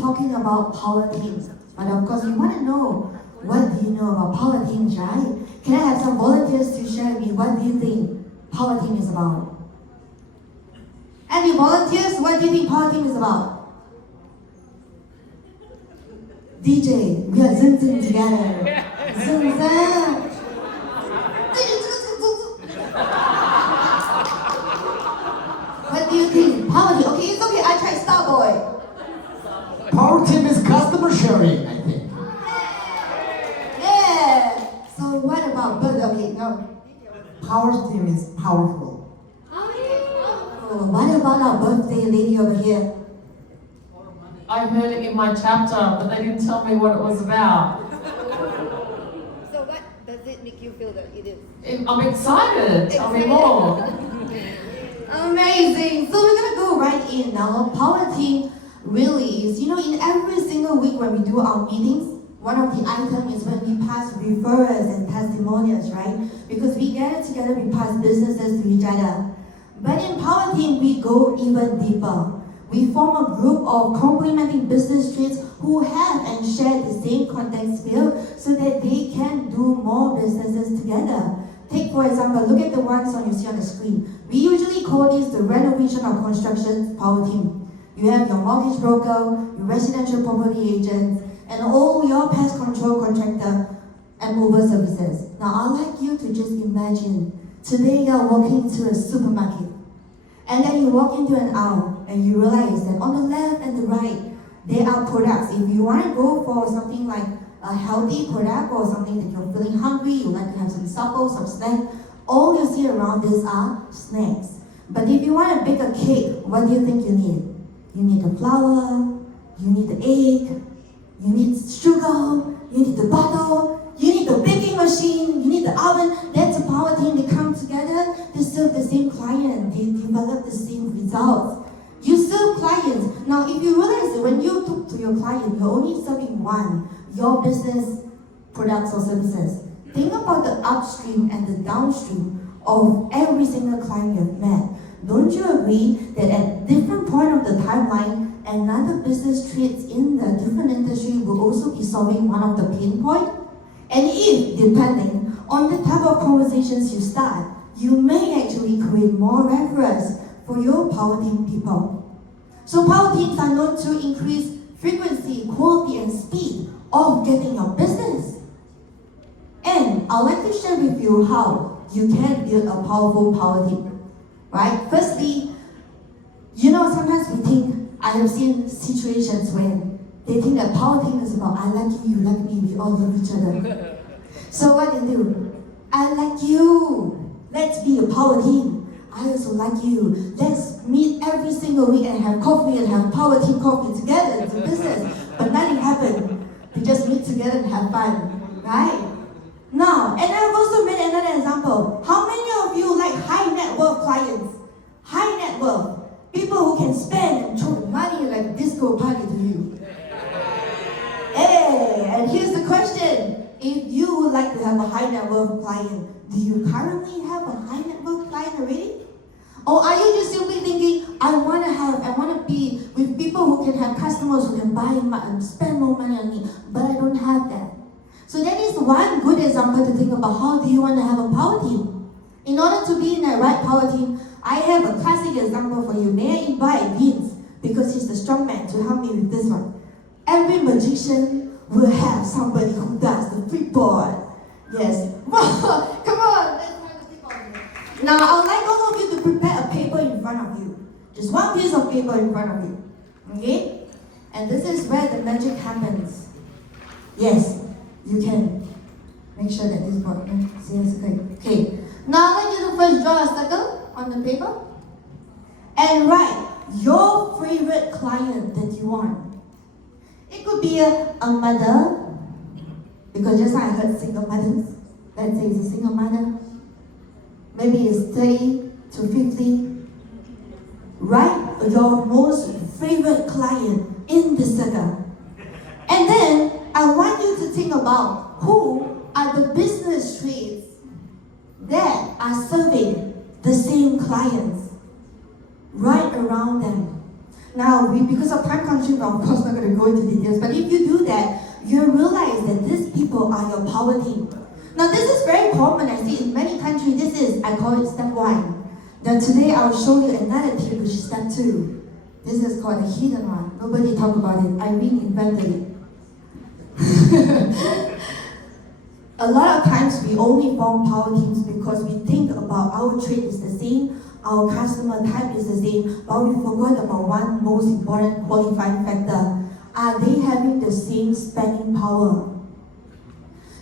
talking about power teams. But of course, you want to know, what do you know about power teams, right? Can I have some volunteers to share with me, what do you think power team is about? Any volunteers, what do you think power team is about? DJ, we are zing zing together. Zing zing. What do you think? Power team. Okay, it's okay. I try Starboy. Power team is customer sharing, I think. Yeah. So what about bird? Okay, no. Power team is powerful. Oh, what about our birthday lady over here? I heard it in my chapter, but they didn't tell me what it was about. So what does it make you feel that it is? I'm excited. Tell me more. Amazing. So we're gonna go right in now. Power team really is, in every single week when we do our meetings, one of the items is when we pass referrals and testimonials, right? Because we gather together, we pass businesses to each other. But in Power Team, we go even deeper. We form a group of complementing business traits who have and share the same context field so that they can do more businesses together. Take for example, look at the ones you see on the screen. We usually call these the renovation or construction power team. You have your mortgage broker, your residential property agents, and all your pest control contractor and mover services. Now I'd like you to just imagine, today you're walking to a supermarket, and then you walk into an aisle, and you realize that on the left and the right, there are products. If you want to go for something like a healthy product or something that you're feeling hungry, you like to have some supper, some snack, all you see around this are snacks. But if you want to bake a cake, what do you think you need? You need the flour, you need the egg, you need sugar, you need the butter, you need the baking machine, you need the oven. That's a power team. They come together, they serve the same client, they develop the same results. You serve clients. Now, if you realize that when you talk to your client, you're only serving one, your business products or services. Think about the upstream and the downstream of every single client you've met. Don't you agree that at different point of the timeline, another business traits in the different industry will also be solving one of the pain point? And if, depending on the type of conversations you start, you may actually create more referrals for your power team people. So power teams are known to increase frequency, quality, and speed of getting your business. And I'd like to share with you how you can build a powerful power team. Right? Firstly, sometimes we think, I have seen situations when they think that power team is about I like you, you like me, we all love each other. So what they do? I like you. Let's be a power team. I also like you. Let's meet every single week and have coffee and have power team coffee together and do business. But nothing happened. They just meet together and have fun. Right? Now, and I've also made another example. How many of you like high net worth clients? High net worth. People who can spend and throw money like a disco party to you. Hey, and here's the question. If you would like to have a high net worth client, do you currently have a high net worth client already? Or are you just simply thinking, I want to be with people who can have customers who can buy and spend more money on me, but I don't have that. So that is one good example to think about how do you want to have a power team. In order to be in the right power team, I have a classic example for you. May I invite Vince, because he's the strong man, to help me with this one. Every magician will have somebody who does the flipboard. Yes. Come on, let's have the flipboard. Now, I would like all of you to prepare a paper in front of you. Just one piece of paper in front of you. Okay? And this is where the magic happens. Yes. You can make sure that this board is great. Okay. Now I want you to first draw a circle on the paper and write your favorite client that you want. It could be a mother, because just now I heard single mothers. Let's say it's a single mother. Maybe it's 30 to 50. Write your most favorite client in the circle. And then I want you to think about who are the business traits that are serving the same clients right around them. Now, because of time constraint, I'm of course not going to go into details, but if you do that, you realize that these people are your power team. Now, this is very common. I see in many countries, I call it step 1. Now, today I'll show you another tip, which is step 2. This is called a hidden one. Nobody talk about it. Irene invented it. A lot of times we only form power teams because we think about our trait is the same, our customer type is the same, but we forgot about one most important qualifying factor. Are they having the same spending power?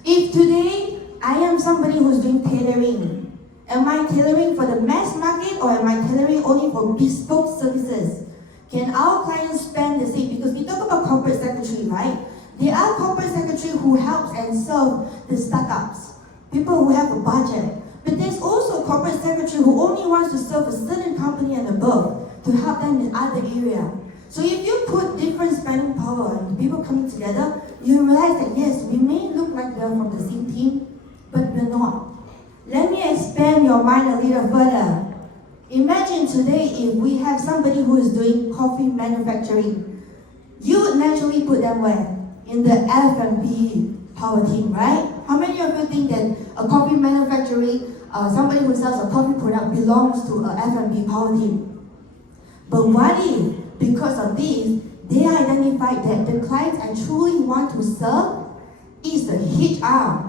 If today I am somebody who's doing tailoring, am I tailoring for the mass market or am I tailoring only for bespoke services? Can our clients spend the same? Because we talk about corporate secretary, right? There are corporate secretary who helps and serve the startups, people who have a budget. But there's also a corporate secretary who only wants to serve a certain company and above to help them in other area. So if you put different spending power and people coming together, you realize that yes, we may look like we're from the same team, but we're not. Let me expand your mind a little further. Imagine today if we have somebody who is doing coffee manufacturing, you would naturally put them where? In the F&B power team, right? How many of you think that a coffee manufacturing, somebody who sells a coffee product belongs to a F&B power team? But what if, because of this, they identified that the clients I truly want to serve is the HR,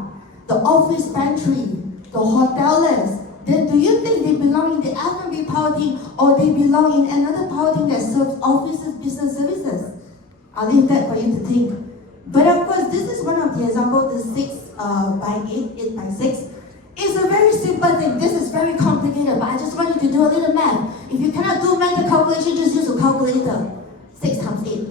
the office pantry, the hoteliers? Then do you think they belong in the F&B power team or they belong in another power team that serves offices, business services? I'll leave that for you to think. But of course, this is one of the examples, the 6 by 8 by 6. It's a very simple thing. This is very complicated, but I just want you to do a little math. If you cannot do mental calculation, just use a calculator. 6 times 8.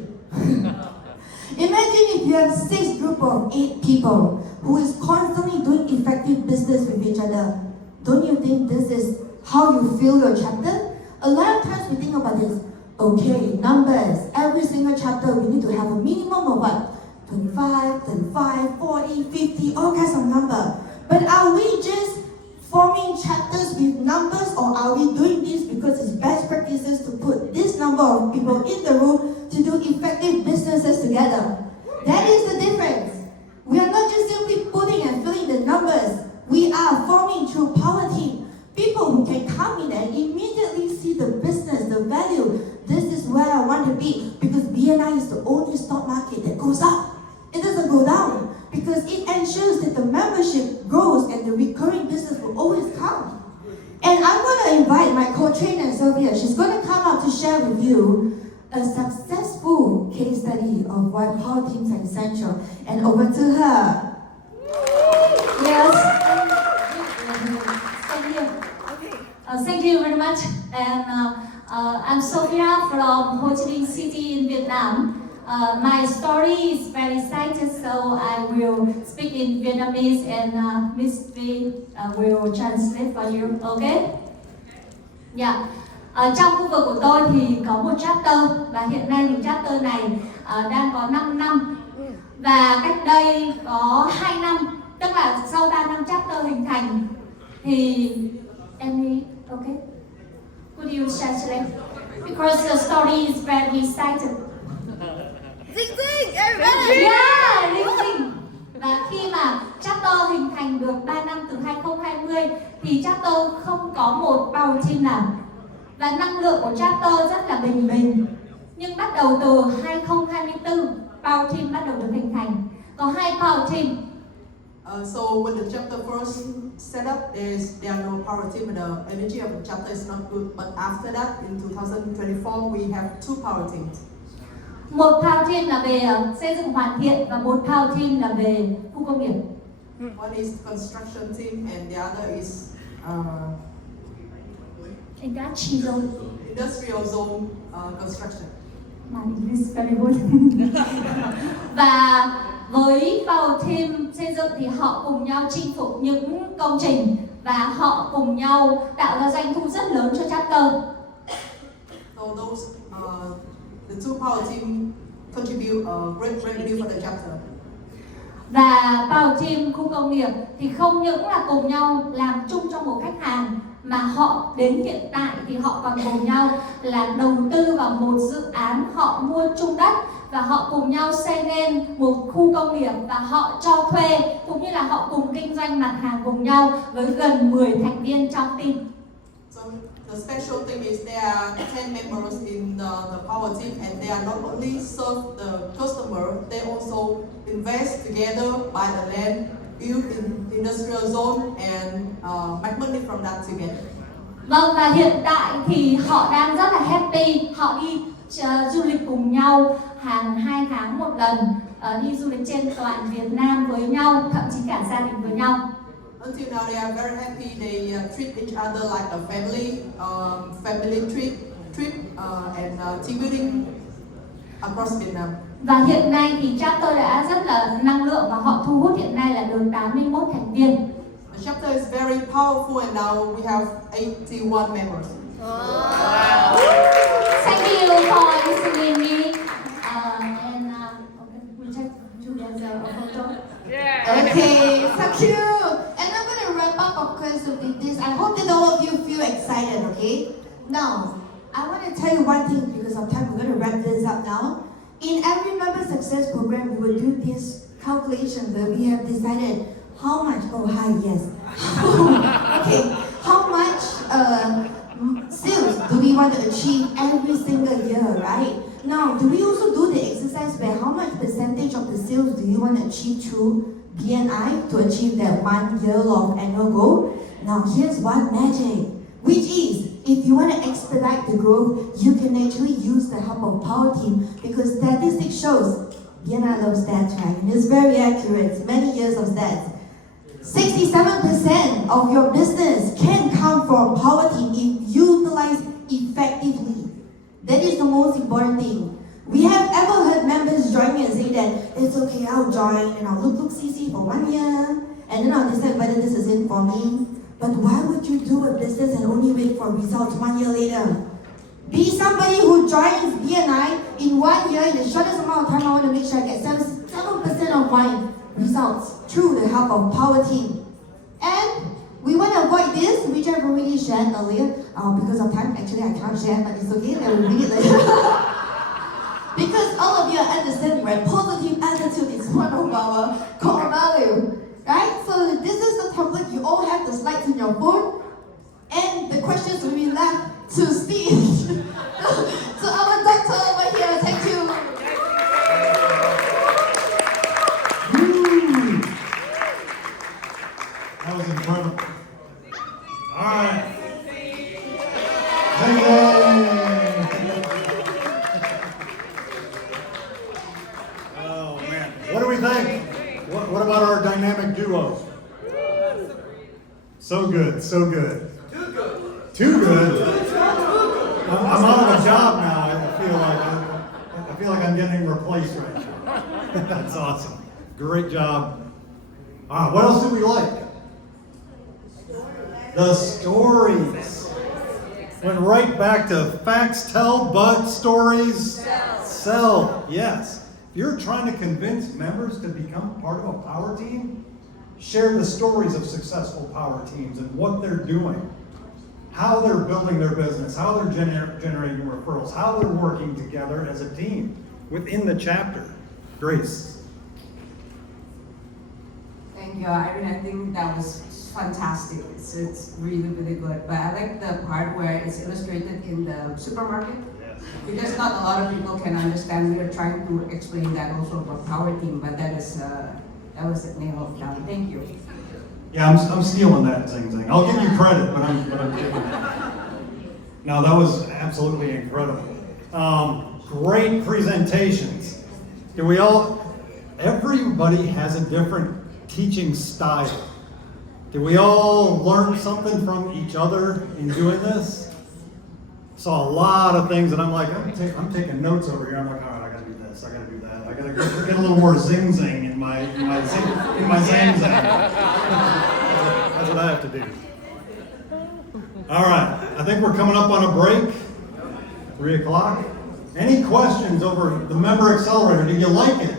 Imagine if you have 6 group of 8 people who is constantly doing effective business with each other. Don't you think this is how you feel your chapter? A lot of times we think about this. Okay, numbers. Every single chapter we need to have a minimum of what? 25, 35, 40, 50, all kinds of numbers. But are we just forming chapters with numbers, or are we doing this because it's best practices to put this number of people in the room to do effective businesses together? That is the difference. We are not just simply putting and filling the numbers. We are forming through power team. People who can come in and immediately see the business, the value. This is where I want to be, because BNI is the only stock market that goes up. It doesn't go down, because it ensures that the membership grows and the recurring business will always come. And I'm going to invite my co-trainer Sylvia. She's going to come up to share with you a successful case study of why power teams are essential. And over to her. Yes. Thank you. Thank you very much. And I'm Sophia from Ho Chi Minh City in Vietnam. My story is very exciting, so I will speak in Vietnamese and Miss V will translate for you. Okay? Yeah. Trong khu vực của tôi thì có một chapter, và hiện nay thì chapter này đang có 5 năm. Và cách đây có 2 năm, tức là sau 3 năm chapter hình thành thì em okay? Could you translate? Because the story is very exciting. Ding ding, everybody! Yeah, ding ding. Và khi mà chapter hình thành được 3 năm từ 2020 thì chapter không có một power team nào. Và năng lượng của chapter rất là bình bình. Nhưng bắt đầu từ 2024, power team bắt đầu được hình thành. Có 2 power team. So when the chapter first set up, there are no power team, and the energy of the chapter is not good. But after that, in 2024, we have 2 power teams. Một power team là về xây dựng hoàn thiện và một power team là về khu công nghiệp. One is construction team and the other is industrial zone construction. My English is very good. Và với power team xây dựng thì họ cùng nhau chinh phục những công trình và họ cùng nhau tạo ra doanh thu rất lớn cho chapter. So those the 2 power team contribute great revenue for the chapter. Và power team khu công nghiệp thì không những là cùng nhau làm chung cho một khách hàng, mà họ đến hiện tại thì họ còn cùng nhau là đầu tư vào một dự án, họ mua chung đất và họ cùng nhau xây nên một khu công nghiệp và họ cho thuê, cũng như là họ cùng kinh doanh mặt hàng cùng nhau với gần 10 thành viên trong team. So the special thing is there are 10 members in the power team, and they are not only serve the customer, they also invest together, buy the land, build in industrial zone, and make money from that together. Vâng, và hiện tại thì họ đang rất là happy, họ đi du lịch cùng nhau hàng 2 tháng một lần, đi du lịch trên toàn Việt Nam với nhau, thậm chí cả gia đình với nhau. Until now, they are very happy. They treat each other like a family trip, and team building across Vietnam. Và hiện nay thì chapter đã rất là năng lượng và họ thu hút hiện nay là được 81 thành viên. The chapter is very powerful, and now we have 81 members. Wow. Thank you for listening me. And okay, we take together a photo. Okay, thank you. And I'm going to wrap up, of course. going to be this. I hope that all of you feel excited, okay? Now, I want to tell you one thing because of time. We're going to wrap this up now. In every member success program, we will do this calculation where we have decided how much, oh hi, yes. Okay, how much sales do we want to achieve every single year, right? Now, do we also do the exercise where how much percentage of the sales do you want to achieve through BNI to achieve that 1 year of annual goal? Now, here's one magic, which is if you want to expedite the growth, you can actually use the help of Power Team because statistics shows, BNI loves stats, right? And it's very accurate, it's many years of stats. 67% of your business can come from Power Team if utilized effectively. That is the most important thing. We have ever heard members join me and say that it's okay, I'll join and I'll look CC for 1 year and then I'll decide whether this is in for me. But why would you do a business and only wait for results 1 year later? Be somebody who joins BNI in 1 year in the shortest amount of time. I want to make sure I get 7% of my results through the help of Power Team. And we want to avoid this, which I've already shared earlier. Because of time, actually I can't share, but it's okay, I will read it later. Because all of you are understanding, right? Positive attitude is one of our core values, right? So this is the template. You all have the slides in your phone, and the questions will be left to Steve. To our doctor over here. Thank you. That was incredible. All right. Oh man, what do we think? What about our dynamic duo? So good, so good. Too good. Too good. I'm out of a job now. I feel like I'm getting replaced right now. That's awesome. Great job. What else do we like? The stories. Went right back to facts tell, but stories sell. Yes. If you're trying to convince members to become part of a power team, share the stories of successful power teams and what they're doing, how they're building their business, how they're generating referrals, how they're working together as a team within the chapter. Grace. Thank you. I think that was fantastic. It's really, really good. But I like the part where it's illustrated in the supermarket. Yes. Because not a lot of people can understand. We are trying to explain that also about Power Team, but that was nailed down. Thank you. Yeah, I'm stealing that zing. I'll give you credit, but I'm taking it. No, that was absolutely incredible. Great presentations. Everybody has a different teaching style. Did we all learn something from each other in doing this? Saw a lot of things, and I'm like, I'm taking notes over here. I'm like, all right, I gotta do this, I gotta do that. I gotta get a little more zing in my zang. That's what I have to do. All right, I think we're coming up on a break. 3 o'clock. Any questions over the member accelerator? Do you like it?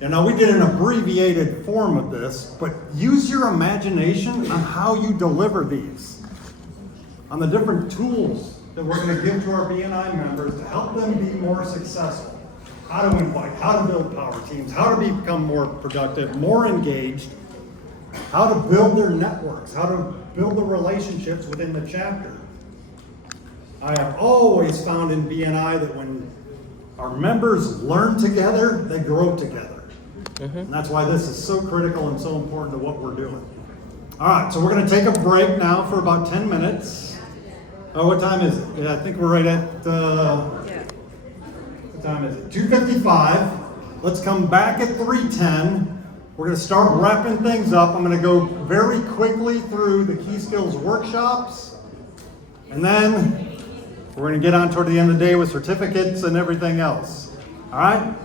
And now we did an abbreviated form of this, but use your imagination on how you deliver these, on the different tools that we're going to give to our BNI members to help them be more successful. How to invite, how to build power teams, how to become more productive, more engaged, how to build their networks, how to build the relationships within the chapter. I have always found in BNI that when our members learn together, they grow together. And that's why this is so critical and so important to what we're doing. All right, so we're going to take a break now for about 10 minutes. What time is it? Yeah, I think we're right at, what time is it? 2:55. Let's come back at 3:10. We're going to start wrapping things up. I'm going to go very quickly through the key skills workshops. And then we're going to get on toward the end of the day with certificates and everything else. All right?